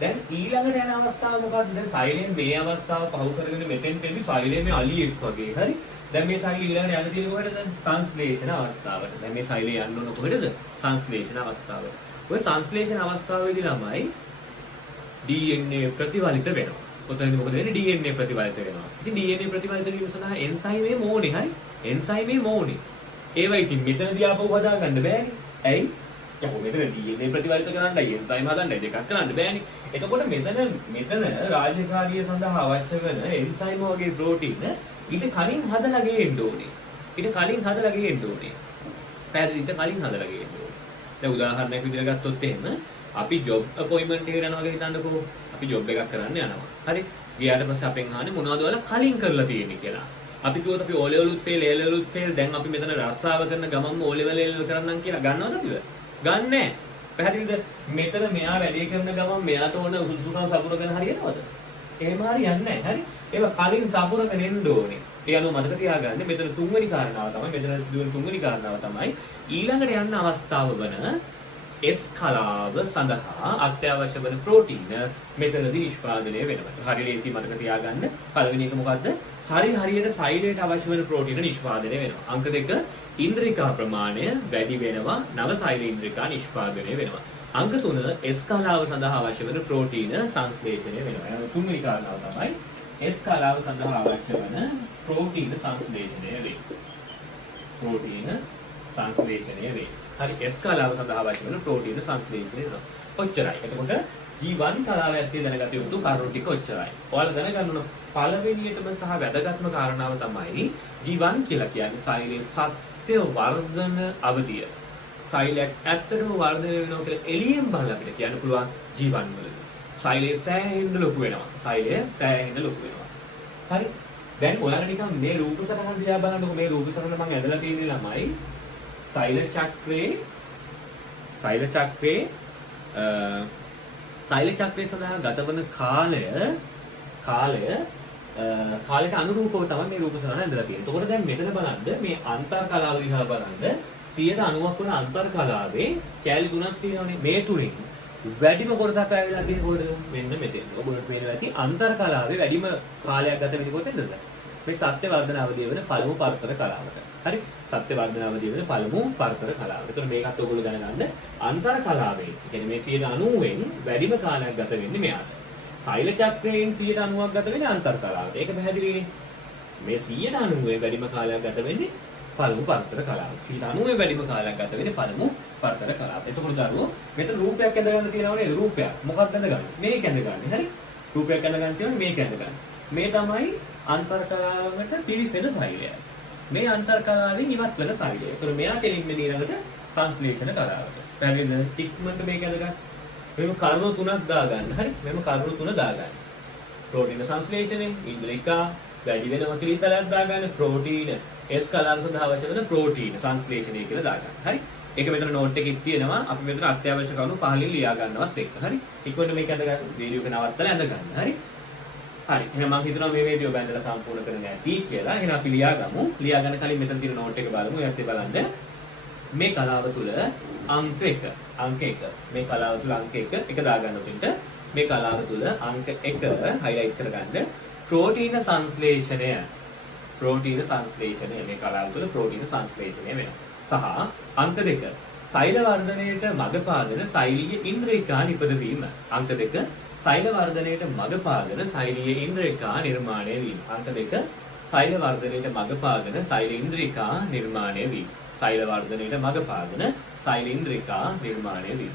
දැන් ඊළඟට යන අවස්ථාව මොකක්ද? දැන් සෛලයෙන් මේ අවස්ථාව පහු කරගෙන මෙතෙන්ට එන්නේ සෛලයේ මේ අලියෙක් වගේ. හරි. දැන් මේ සෛලය ඊළඟට යන්න තියෙන්නේ කොහෙටද? සංශ්ලේෂණ අවස්ථාවට. දැන් මේ සෛලය යන්න ඕන කොහෙටද? සංශ්ලේෂණ අවස්ථාවට. ඔය සංශ්ලේෂණ අවස්ථාවේදී ළමයි DNA ප්‍රතිවලිත වෙනවා. ඔතනදී මොකද වෙන්නේ? DNA ප්‍රතිවලිත වෙනවා. ඉතින් DNA ප්‍රතිවලිත වීම සඳහා එන්සයිමේ මෝනේ. හරි. එන්සයිමේ මෝනේ. ඒවා ඉතින් මෙතනදී ආපහු හදාගන්න බෑනේ. ඇයි? යකෝ මෙතන DNA ප්‍රතිවලිත කරන්නයි එන්සයිම් හදන්නයි දෙකක් කරන්න බෑනේ. එතකොට මෙතන රාජකාරිය සඳහා අවශ්‍ය වෙන එන්සයිම් වගේ ප්‍රෝටීන ඊට කලින් හදලා ගේන්න ඕනේ. ඊට කලින් හදලා ගේන්න ඕනේ. පැහැදිලිද? කලින් හදලා ගේන්න ඕනේ. දැන් උදාහරණයක් විදිහට ගත්තොත් එහෙම අපි ජොබ් අපොයින්ට්මන්ට් එකට යනවා කියලා හිතන්නකෝ. අපි ජොබ් එකක් කරන්න යනවා. හරි. ගියාට පස්සේ අපෙන් අහන්නේ මොනවද ඔයාලා කලින් කරලා තියෙන්නේ කියලා. අපි කිව්වොත් අපි O level උත් fail A level උත් fail දැන් අපි මෙතන රස්සාව කරන ගමන්ම O level A level කරන්නම් කියලා ගන්නවද අපිව? ගන්නෑ. පැහැදිලිද? මෙතන මෙයා වැඩේ කරන ගමන් මෙයාට ඕන හුස්ම සපුරගෙන හරියනවද? එහෙම හරියන්නේ නැහැ. හරි. ඒක කලින් සපුරගෙන එන්න ඕනේ. ඒ අනුව මතක තියාගන්න මෙතන තුන්වෙනි කාරණාව තමයි මෙතන සිදුවෙන තුන්වෙනි කාරණාව තමයි ඊළඟට යන්න අවස්ථාව වන S කලාව සඳහා අත්‍යවශ්‍ය වන ප්‍රෝටීන මෙතනදී නිෂ්පාදනය වෙනවා. හරි ලේසි මතක තියාගන්න. පළවෙනි එක මොකද්ද? හරියට සෛලයට අවශ්‍ය වෙන ප්‍රෝටීන නිෂ්පාදනය වෙනවා. අංක 2 ඉන්ද්‍රිකා ප්‍රමාණය වැඩි වෙනවා. නව සෛල ඉන්ද්‍රිකා නිෂ්පාදනය වෙනවා. අංක 3 S කලාව සඳහා අවශ්‍ය වෙන ප්‍රෝටීන සංශ්ලේෂණය වෙනවා. එහෙනම් තුන්වෙනි කාරණාව තමයි S කලාව සඳහා අවශ්‍ය වෙන ප්‍රෝටීන සංශ්ලේෂණය වේ. ප්‍රෝටීන සංශ්ලේෂණය වේ. හරි S කලාව සඳහා අවශ්‍ය වෙන ප්‍රෝටීන සංශ්ලේෂණය වෙනවා. ඔච්චරයි. එතකොට G1 කලාව ඇත්තේ දැනගත යුතු කරුණු ටික ඔච්චරයි. ඔයාලා දැනගන්න ඕන පළවෙනියටම සහ වැදගත්ම කාරණාව තමයි G1 කියලා කියන්නේ සෛලයේ සත්‍ය වර්ධන අවධිය. සෛලයක් ඇත්තටම වර්ධනය වෙනවා කියලා එළියෙන් බලලා අපිට කියන්න පුළුවන් G1 වලදී. සෛලයේ සෑහෙන්න ලොකු වෙනවා. සෛලය සෑහෙන්න ලොකු වෙනවා. හරි. දැන් ඔයාලා නිකන් මේ රූප සටහන දිහා බලනකොට මේ රූප සටහන මම ඇදලා තියෙන්නේ ළමයි සෛල චක්‍රේ සඳහා ගතවන කාලයට අනුරූපව තමයි මේ රූප සටහන ඇදලා තියෙන්නේ. එතකොට දැන් මෙතන බලන්න මේ අන්තර් කලාව දිහා බලන්න 90ක් වන අන්තර් කලාවේ කැලි තුනක් තියෙනවානේ. මේ තුنين වැඩිම කොටසක් ඇවිල්ලා තියෙන්නේ කොහෙද? මෙන්න මෙතෙන්. ඔබට පේනවා ඇති අන්තර් කලාවේ වැඩිම කාලයක් ගත වෙන්නේ කොතෙන්ද? මේ සත්‍ය වර්ධන අවධිය වෙන පළමු පරතර කලාවට. හරි? සත්‍ය වර්ධන අවධිය වෙන පළමු පරතර කලාවට. ඒතකොට මේකත් ඔයගොල්ලෝ දැනගන්න අන්තර් කලාවේ. ඒ කියන්නේ මේ 90ෙන් වැඩිම කාලයක් ගත වෙන්නේ මෙයාට. සෛල චක්‍රයෙන් 90ක් ගත වෙන්නේ අන්තර් කලාවට. ඒක පැහැදිලිනේ. මේ 90ෙන් වැඩිම කාලයක් ගත වෙන්නේ පළමු පරතර කලාව. 90ෙන් වැඩිම කාලයක් ගත වෙන්නේ පළමු පරතර කලාව. එතකොට දරුවෝ මෙතන රූපයක් ඇඳ ගන්න තියෙනවනේ රූපයක්. මොකක්ද ඇඳගන්නේ? මේක ඇඳගන්නේ. හරි? රූපයක් ඇඳ ගන්න තියෙනවා මේක ඇඳගන්න. මේ තමයි අන්තර් කලාවට පිරිසෙන සෛලය. මේ අන්තර් කලාවෙන් ඉවත් වෙන සෛලය. ඒතර මෙයා කෙලින්ම ඊළඟට සංශ්ලේෂණ කලාවට. පැහැදිලිද? ඉක්මනට මේක ඇඳගන්න. මෙම කරුණු තුනක් දාගන්න. හරි? මෙම කරුණු තුන දාගන්න. ප්‍රෝටීන සංශ්ලේෂණය, ඉන්ද්‍රිකා වැඩි වෙනවා කියලා ඉතලක් දාගන්න. ප්‍රෝටීන S කලාව සඳහා අවශ්‍ය වෙන ප්‍රෝටීන සංශ්ලේෂණය කියලා දාගන්න. හරි? ඒක මෙතන නෝට් එකේ තියෙනවා. අපි මෙතන අත්‍යවශ්‍ය කරුණු පහලින් ලියා ගන්නවත් එක්ක. හරි? ඉක්මනට මේක ඇඳගන්න. වීඩියෝ එක නවත්තලා ඇඳගන්න. හරි? හරි. එහෙනම් මම හිතනවා මේ වීඩියෝ බැලලා සම්පූර්ණ කරගෙන ඇති කියලා. එහෙනම් අපි ලියා ගමු. ලියා ගන්න කලින් මෙතන තියෙන නෝට් එක බලමු. ඒත් බලන්න. මේ කලාව තුල අංක 1 මේ කලාව තුල අංක 1 දාගන්න උටින්ට මේ කලාව තුල අංක 1 highlight කරගන්න ප්‍රෝටීන සංශ්ලේෂණය මේ කලාව තුල ප්‍රෝටීන සංශ්ලේෂණය වෙනවා. සහ අංක 2 සෛල වර්ධනයට මඟ පාදන සෛලීය ඉන්ද්‍රිකා නිපදවීම. අංක 2 සෛල වර්ධනයට මඟ පාදන සෛලීය ඉන්ද්‍රිකා නිර්මාණය වීම. අංක 2 සෛල වර්ධනයට මඟ පාදන සෛල ඉන්ද්‍රිකා නිර්මාණය වීම. සෛල වර්ධනයට මඟ පාදන සෛල ඉන්ද්‍රිකා නිර්මාණය වීම.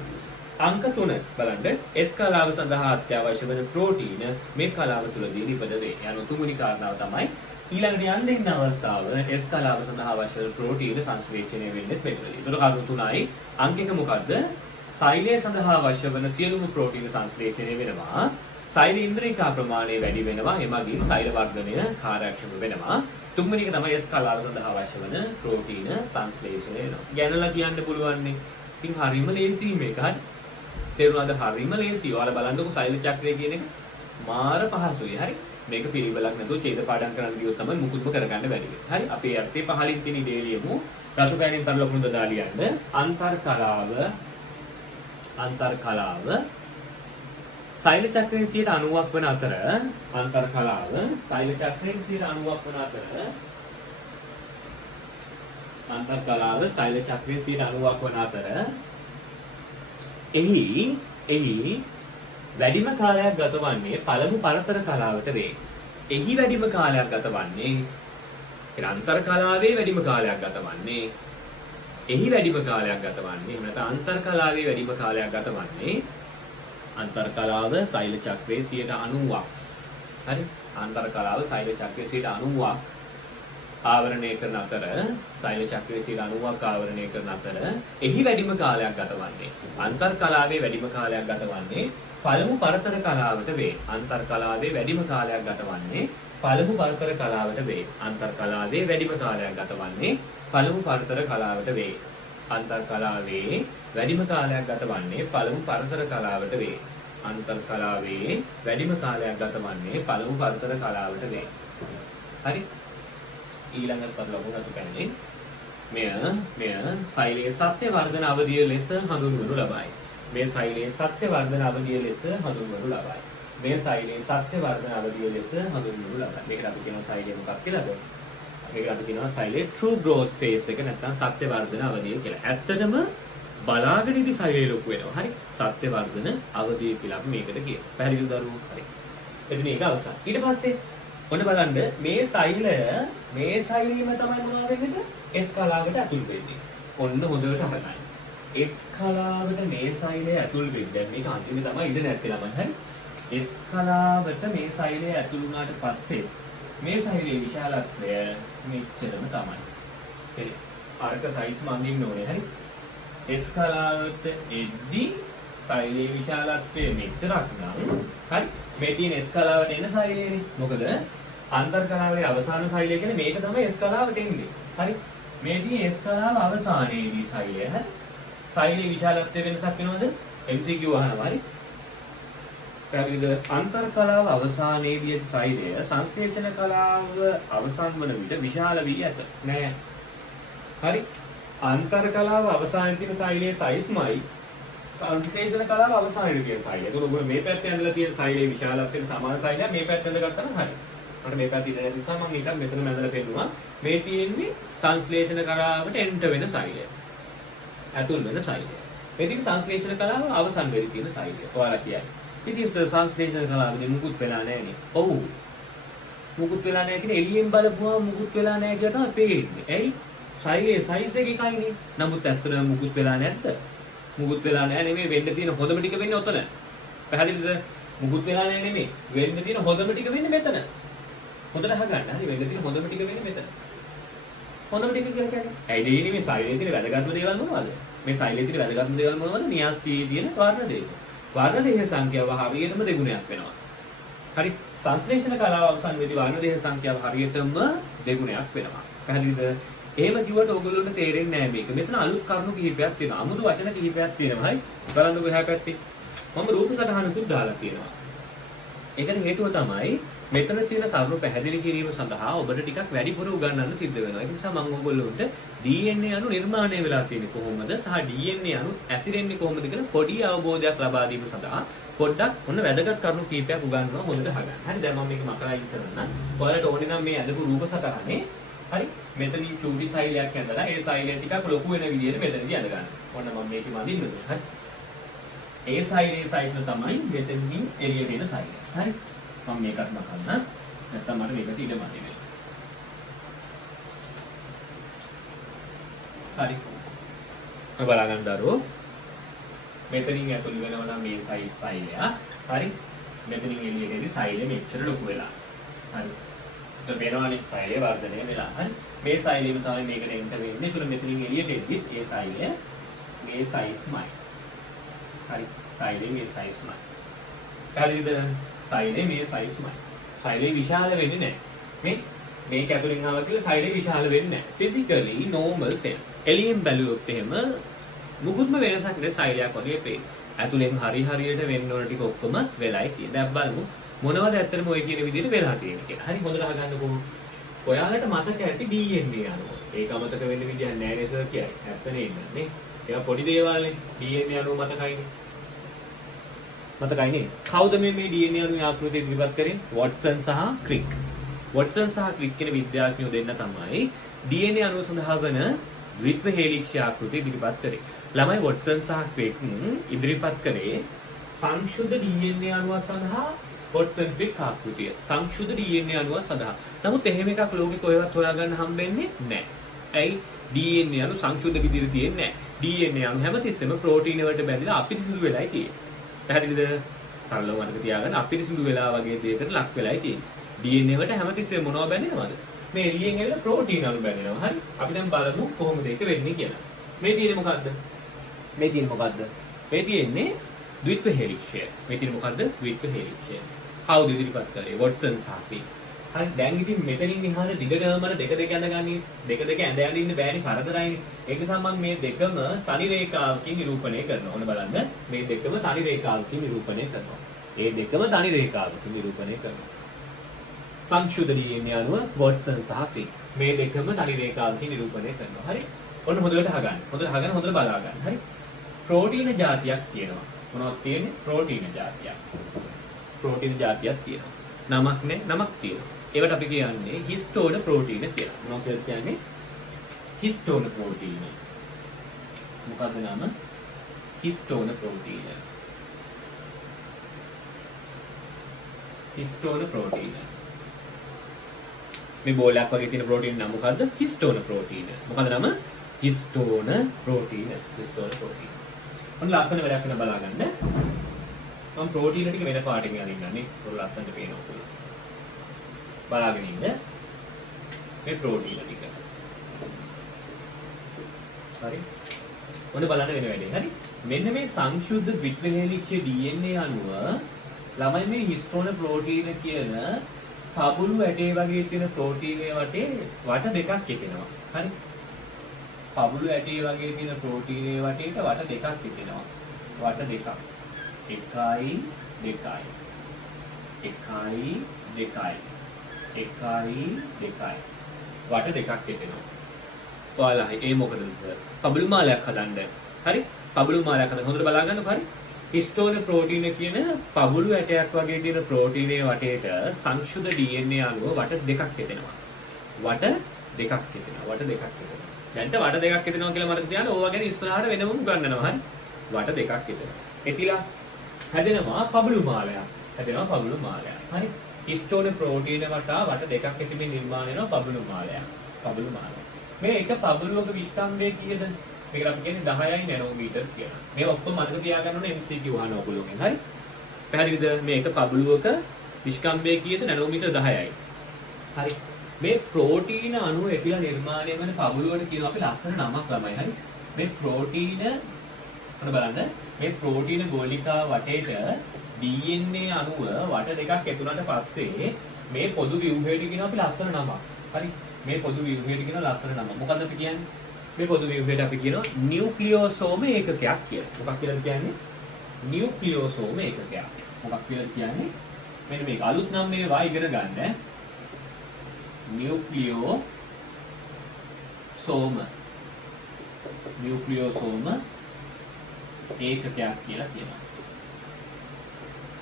අංක 3 බලන්න S කලාව සඳහා අත්‍යවශ්‍ය වන ප්‍රෝටීන මේ කලාව තුලදී නිපද වේ. යන තුන්වෙනි කාරණාව තමයි ඊළඟට යන්න ඉන්න අවස්ථාව S කලාව සඳහා අවශ්‍ය ප්‍රෝටීන සංශ්ලේෂණය වෙන්නේ මෙතනදී. ඒතර කරුණු තුනයි. අංක එක මොකද්ද? සෛලය සඳහා අවශ්‍ය වන සියලුම ප්‍රෝටීන සංශ්ලේෂණය වෙනවා. සෛල ඉන්ද්‍රිකා ප්‍රමාණය වැඩි වෙනවා. එමගින් සෛල වර්ධනය කාර්යක්ෂම වෙනවා. තුන්වෙනි එක තමයි S කලාව සඳහා අවශ්‍ය වන ප්‍රෝටීන සංශ්ලේෂණය වෙනවා. ගැනලා කියන්න පුළුවන් නේ. ඉතින් හරිම ලේසි මේක. හරි. තේරුණාද? හරිම ලේසි. ඔයාලා බලන්නකෝ සෛල චක්‍රය කියන එක මාර පහසුයි. හරි. මේක පිළිවෙලක් නැතුව ඡේද පාඩම් කරන්න ගියොත් තමයි මුකුත්ම කරගන්න බැරි වෙන්නේ. හරි. අපේ අර්ථයේ පහලින් තියෙන ඉඩේ ලියමු. රතු පෑනෙන් තර ලකුණු දදා ලියන්න. අන්තර් කලාව සෛල චක්‍රයෙන් 90ක් වන අතර අන්තර් කලාව සෛල චක්‍රයෙන් 90ක් වන අතර අන්තර් කලාව සෛල චක්‍රයෙන් 90ක් වන අතර එහි වැඩිම කාලයක් ගතවන්නේ පළමු පරතර කලාවට වේ. එහි වැඩිම කාලයක් ගතවන්නේ අන්තර් කලාවේ වැඩිම කාලයක් ගතවන්නේ එහි වැඩිම කාලයක් ගතවන්නේ එහෙම නැත්නම් අන්තර් කලාවේ වැඩිම කාලයක් ගතවන්නේ අන්තර් කලාව සෛල චක්‍රයේ 90ක්. හරි. අන්තර් කලාව සෛල චක්‍රයේ 90ක් ආවරණය කරන අතර සෛල චක්‍රයේ 90ක් ආවරණය කරන අතර එහි වැඩිම කාලයක් ගතවන්නේ අන්තර් කලාවේ වැඩිම කාලයක් ගතවන්නේ පළමු පරතර කලාවට වේ. අන්තර් කලාවේ වැඩිම කාලයක් ගතවන්නේ පළමු පරතර කලාවට වේ. අන්තර් කලාවේ වැඩිම කාලයක් ගතවන්නේ පළමු පරතර කලාවට වේ. අන්තර් කලාවේ වැඩිම කාලයක් ගතවන්නේ පළමු පරතර කලාවට වේ. අන්තර් කලාවේ වැඩිම කාලයක් ගතවන්නේ පළමු පරතර කලාවට වේ. හරි. ඊළඟට පරිලෝකන අතු පැනලින් මෙය සෛලයේ සත්‍ය වර්ධන අවධිය ලෙස හඳුන්වනු ලබයි. මේ සෛලයේ සත්‍ය වර්ධන අවධිය ලෙස හඳුන්වනු ලබයි. මේ සෛලයේ සත්‍ය වර්ධන අවධිය ලෙස හඳුන්වනු ලබයි. මේකට අපි කියනවා සෛලය මොකක්ද කියලාද? මේකට අපි කියනවා සෛලයේ true growth phase එක නැත්නම් සත්‍ය වර්ධන අවධිය කියලා. ඇත්තටම බලාගෙන ඉදි සෛලය ලොකු වෙනවා. හරි. සත්‍ය වර්ධන අවධිය කියලා අපි මේකට කියනවා. පැහැදිලිද දරුවෝ? හරි. එතන ඒක අවසන්. ඊට පස්සේ ඔන්න බලන්න මේ සෛලීම තමයි මොනවා වෙන්නේ? S කලාවට ඇතුල් වෙන්නේ. ඔන්න හොඳට අහගන්න. S කලාවට මේ සෛලය ඇතුල් වෙන්නේ. මේක අන්තිමේ තමයි ඉඳ නැත්තේ ළමයි. හරි. S කලාවට මේ සෛලය ඇතුල් වුණාට පස්සේ මේ සෛලයේ විශාලත්වය මෙච්චරම තමයි. හරි. අරක සයිස් මන්දින්න ඕනේ. හරි. S කලාවට එද්දි සෛලයේ විශාලත්වය මෙච්චරක් නම් හරි. මේ තියෙන S කලාවට එන සෛලයනේ. මොකද අන්තර් කලාවේ අවසාන සෛලය කියන්නේ මේක තමයි S කලාවට එන්නේ. හරි. මේ තියෙන S කලාව අවසානයේදී සෛලය. හරි. සෛලයේ විශාලත්වය වෙනසක් වෙනවද? MCQ අහනවා. හරි. පැහැදිලිද? අන්තර් කලාව අවසානයේදී සෛලය සංශ්ලේෂණ කලාව අවසන් වන විට විශාල වී ඇත. නෑ. හරි. අන්තර් කලාව අවසානයේ තියෙන සෛලයේ සයිස්මයි සංශ්ලේෂණ කලාව අවසානයේ තියෙන සෛලය. ඒක ඔබ මේ පැත්තේ ඇඳලා තියෙන සෛලයේ විශාලත්වයට සමාන සෛලයක් මේ පැත්තෙන් ගත්තා නම් හරි. මට මේ පැත්තේ ඉඳලා නිසා මම ඊටත් මෙතන මැදලා පෙන්නුවා. මේ තියෙන්නේ සංශ්ලේෂණ කලාවට එන්ටර් වෙන සෛලය. ඇතුල් වෙන සෛලය. මේ තියෙන සංශ්ලේෂණ කලාව අවසන් වෙලි තියෙන සෛලය. ඔයාලා කියයි. ඉතින් සංශ්ලේෂණ කලාවනේ මුකුත් වෙලා නැහැ. ඔව්. මුකුත් වෙලා නැහැ කියන්නේ එළියෙන් බලපුවාම මුකුත් වෙලා නැහැ කියලා තමයි පේන්නේ. ඇයි? සෛලයේ සයිස් එක එකයිනේ. නමුත් ඇත්තටම මුකුත් වෙලා නැද්ද? මුකුත් වෙලා නැහැ නෙමෙයි වෙන්න තියෙන හොඳම ටික වෙන්නේ ඔතන. පැහැදිලිද? මුකුත් වෙලා නැහැ නෙමෙයි වෙන්න තියෙන හොඳම ටික වෙන්නේ මෙතන. හොඳට අහගන්න. හරි වෙන්න තියෙන හොඳම ටික වෙන්නේ මෙතන. හොඳම ටික කියලා කියන්නේ. ඇයි දෙන්නේ මේ සෛලයේ තියෙන වැදගත්ම දේවල් මොනවද? මේ සෛලයේ තියෙන වැදගත්ම දේවල් මොනවද? න්‍යාස්තියේ තියෙන වර්ණ දේහ. වර්ණ දේහ සංඛ්‍යාව හරියටම දෙගුණයක් වෙනවා. හරි සංශ්ලේෂණ කලාව අවසන් වෙදී වර්ණ දේහ සංඛ්‍යාව හරියටම දෙගුණයක් වෙනවා. පැහැදිලිද? එහෙම කිව්වට ඕගොල්ලන්ට තේරෙන්නේ නැහැ මේක. මෙතන අලුත් කරුණු කිහිපයක් තියෙනවා. අමුතු වචන කිහිපයක් තියෙනවා. හරි. බලන්නකො එහා පැත්තේ. මම රූප සටහනකුත් දාලා තියෙනවා. ඒකට හේතුව තමයි මෙතන තියෙන කරුණු පැහැදිලි කිරීම සඳහා ඔබට ටිකක් වැඩිපුර උගන්වන්න සිද්ධ වෙනවා. ඒ නිසා මම ඕගොල්ලන්ට DNA අණු නිර්මාණය වෙලා තියෙන්නේ කොහොමද සහ DNA අණු ඇසිරෙන්නේ කොහොමද කියලා පොඩි අවබෝධයක් ලබා දීම සඳහා පොඩ්ඩක් ඔන්න වැදගත් කරුණු කිහිපයක් උගන්වනවා හොඳට අහගන්න. හරි දැන් මම මේක මකලා ඉන්න කරන්න. ඔයාලට ඕනේ නම් මේ අදපු රූප සටහනේ හරි මෙතනින් චූටි සෛලයක් ඇඳලා ඒ සෛලය ටිකක් ලොකු වෙන විදිහට මෙතනදී අඳ ගන්න. ඔන්න මම මේක මදින්නද? හරි. ඒ සෛලයේ සයිස් තමයි මෙතනින් එළියට එන සෛලය. හරි. මම මේකත් මකන්න. නැත්තම් මට මේකට ඉඩ මදි වෙයි. හරි. ඔය බලන්න දරුවෝ. මෙතනින් ඇතුල් වෙනවා නම් මේ සයිස් සෛලය. හරි. මෙතනින් එළියට එන සෛලය මෙච්චර ලොකු වෙලා. හරි. तो වෙනවනේ සෛලය වර්ධනය වෙලා. හරි. මේ සෛලයම තමයි මේකට එන්ටර් වෙන්නේ. ඒතර මෙතනින් එළියට එද්දිත් ඒ සෛලය මේ සයිස්මයි. හරි. සෛලය මේ සයිස්මයි. හරිද? සෛලය මේ සයිස්මයි. සෛලය විශාල වෙන්නේ නැහැ. මේක ඇතුලෙන් ආවා කියලා සෛලය විශාල වෙන්නේ නැහැ. physically normal cell. එළියෙන් බැලුවොත් එහෙම මුකුත්ම වෙනසක් නැහැ සෛලයක් වගේ පේන. ඇතුලෙන් හරියට වෙන්න ඕන ටික ඔක්කොම වෙලයි තියෙන්නේ. දැන් බලමු මොනවද ඇත්තටම ඔය කියන විදිහට වෙලා තියෙන්නේ කියලා. හරි හොඳට අහගන්නකෝ. ඔයාලට මතක ඇති DNA අණුව. ඒක අමතක වෙන්න විදිහක් නැහැ නේද සර් කියයි. ඇත්ත නේද නේ? ඒවා පොඩි දේවල්නේ. DNA අණුව මතකයිනේ. මතකයි නේ? කවුද මේ DNA අණුවේ ආකෘතිය ඉදිරිපත් කරේ? වොට්සන් සහ ක්‍රික්. වොට්සන් සහ ක්‍රික් කියන විද්‍යාඥයෝ දෙන්න තමයි DNA අණුව සඳහා වන ද්විත්ව හේලික්ෂ ආකෘතිය ඉදිරිපත් කරේ. ළමයි වොට්සන් සහ ක්‍රික් ඉදිරිපත් කරේ සංශුද්ධ DNA අණුව සඳහා වොට්සන් ක්‍රික් ආකෘතිය. සංශුද්ධ DNA අණුව සඳහා. නමුත් එහෙම එකක් ලෝකෙ කොහෙවත් හොයාගන්න හම්බෙන්නේ නැහැ. ඇයි? DNA අණු සංශුද්ධ විදිහට තියෙන්නේ නැහැ. DNA අණු හැමතිස්සෙම ප්‍රෝටීන වලට බැඳලා අපිරිසිදු වෙලයි තියෙන්නේ. පැහැදිලිද? සරලව මතක තියාගන්න අපිරිසිදු වෙලා වගේ දෙයකට ලක් වෙලයි තියෙන්නේ. DNA වලට හැමතිස්සෙම මොනවද බැඳෙනවද? මේ එළියෙන් එන ප්‍රෝටීන අණු බැඳෙනවා. හරි. අපි දැන් බලමු කොහොමද ඒක වෙන්නේ කියලා. මේ තියෙන්නේ මොකද්ද? මේ තියෙන්නේ ද්විත්ව හේලික්ෂය. මේ තියෙන්නේ මොකද්ද? ද්විත්ව හේලික්ෂය. කවුද ඉදිරිපත් කරේ? වොට්සන් සහ ක්‍රික්. හරි දැන් ඉතින් මෙතනින් එහාට දිගටම දෙක ඇඳගන්නේ දෙක ඇඳ ඉන්න බෑනේ කරදරයිනේ. ඒක නිසා මම මේ දෙකම තනි රේඛාවකින් නිරූපණය කරනවා. ඕන බලන්න මේ දෙකම තනි රේඛාවකින් නිරූපණය කරනවා. ඒ දෙකම තනි රේඛාවකින් නිරූපණය කරනවා. සංශුද්ධ DNA අණුව වොට්සන් සහ ක්‍රික්. මේ දෙකම තනි රේඛාවකින් නිරූපණය කරනවා. හරි. ඔන්න හොඳට අහගන්න. හොඳට බලා ගන්න. හරි. ප්‍රෝටීන જાතියක් තියෙනවා. මොනවද තියෙන්නේ? ප්‍රෝටීන જાතියක්. ප්‍රෝටීන જાතියක් තියෙනවා. නමක් තියෙනවා. ඒවට අපි කියන්නේ හිස්ටෝන ප්‍රෝටීන කියලා. මොනවද කියන්නේ? හිස්ටෝන ප්‍රෝටීන. මොකක්ද නම? හිස්ටෝන ප්‍රෝටීන. හිස්ටෝන ප්‍රෝටීන. මේ බෝලයක් වගේ තියෙන ප්‍රෝටීන නම මොකද්ද? හිස්ටෝන ප්‍රෝටීන. මොකද නම? හිස්ටෝන ප්‍රෝටීන. හිස්ටෝන ප්‍රෝටීන. ඔන්න ලස්සන වැඩක් වෙන බලා ගන්න. මම ප්‍රෝටීන ටික වෙන පාටින් අදින්නන්නේ. ඒක ලස්සනට පේනවා. බලාගෙන ඉන්න මේ ප්‍රෝටීන ටික. හරි. ඔන්න බලන්න වෙන වැඩේ. හරි. මෙන්න මේ සංශුද්ධ ද්විත්ව හේලික්ෂ DNA අණුව ළමයි මේ හිස්ටෝන ප්‍රෝටීන කියන කබුළු ඇටේ වගේ තියෙන ප්‍රෝටීනයේ වටේ වට දෙකක් එකෙනවා. හරි. කබුළු ඇටේ වගේ තියෙන ප්‍රෝටීනයේ වටේට වට දෙකක් එකෙනවා. වට දෙකක්. 1යි 2යි. 1යි 2යි. 1යි 2යි. වට දෙකක් එකෙනවා. ඔයාලා ඒ මොකටද සර්? කබුළු මාලයක් හදන්න. හරි? කබුළු මාලයක් හදන්න. හොඳට බලා ගන්නකො හරි? හිස්ටෝන ප්‍රෝටීන කියන කබුළු ඇටයක් වගේ තියෙන ප්‍රෝටීනයේ වටේට සංශුද්ධ DNA අණුව වට දෙකක් එකෙනවා. වට දෙකක් එකෙනවා. දැන්ට වට දෙකක් එකෙනවා කියලා මතක තියාගන්න. ඕවා ගැන ඉස්සරහට වෙනම උගන්වනවා. හරි? වට දෙකක් එකෙනවා. එතිලා හැදෙනවා කබුළු මාලයක්. හරි? හිස්ටෝන ප්‍රෝටීන වටා වට දෙකක් එකකින් නිර්මාණය වෙනවා කබුළු මාලයක්. මේ එක පබළුවක විස්තම්භය කීයද? මේකට අපි කියන්නේ 10යි නැනෝමීටර් කියලා. මේ ඔක්කොම මතක තියාගන්න ඕනේ MCQ අහන ඔයගොල්ලෝගෙන්. හරි? පැහැදිලිද? මේ එක පබළුවක විස්තම්භය කීයද? නැනෝමීටර් 10යි. හරි. මේ ප්‍රෝටීන අණු එකිලා නිර්මාණය වෙන පබළුවට කියනවා අපි ලස්සන නමක් ළමයි. හරි? මේ ප්‍රෝටීන ඔන්න බලන්න මේ ප්‍රෝටීන ගෝලිකා වටේට DNA අණුව වට දෙකක් ඇතුළට පස්සේ මේ පොදු ව්‍යුහයට කියනවා අපි ලස්සන නමක්. හරි? මේ පොදු ව්‍යුහයට කියන ලස්සන නම. මොකද්ද අපි කියන්නේ? මේ පොදු ව්‍යුහයට අපි කියනවා නියුක්ලියෝසෝම ඒකකයක් කියලා. මොකක් කියලාද කියන්නේ? නියුක්ලියෝසෝම ඒකකයක්. මොකක් කියලාද කියන්නේ? මෙන්න මේක අලුත් නම් මේවා ඉගෙන ගන්න. නියුක්ලියෝසෝම ඒකකයක් කියලා කියනවා.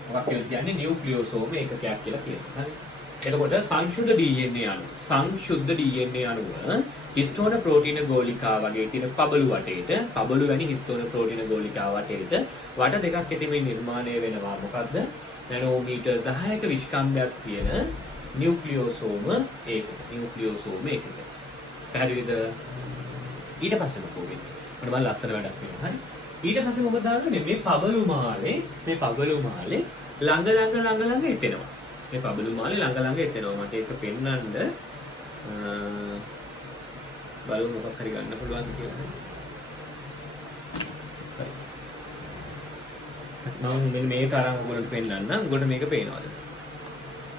මොකක් කියලාද කියන්නේ? නියුක්ලියෝසෝම ඒකකයක් කියලා කියනවා. හරි? එතකොට සංශුද්ධ DNA අණුව හිස්ටෝන ප්‍රෝටීන ගෝලිකා වගේ තියෙන පබළු වටේට පබළු වැනි හිස්ටෝන ප්‍රෝටීන ගෝලිකා වටේට වට දෙකක් ඇතිමින් නිර්මාණය වෙනවා. මොකද්ද? නැනෝමීටර් 10ක විස්කම්භයක් තියෙන නියුක්ලියෝසෝම ඒකක. පැහැදිලිද? ඊට පස්සේ මොකෝ වෙන්නේ? මම ලස්සන වැඩක් වෙනවා. හරි? ඊට පස්සේ මොකද දාන්නේ? මේ පබළු මාලේ ළඟ එතෙනවා. මේ පබළු මාලේ ළඟ එතෙනවා. මට ඒක පෙන්වන්න බලමු මොකක් හරි ගන්න පුළුවන් කියලා. මම මෙන්න මේක අරන් ඔයගොල්ලන්ට පෙන්නන්නම්. ඔයගොල්ලන්ට මේක පේනවද?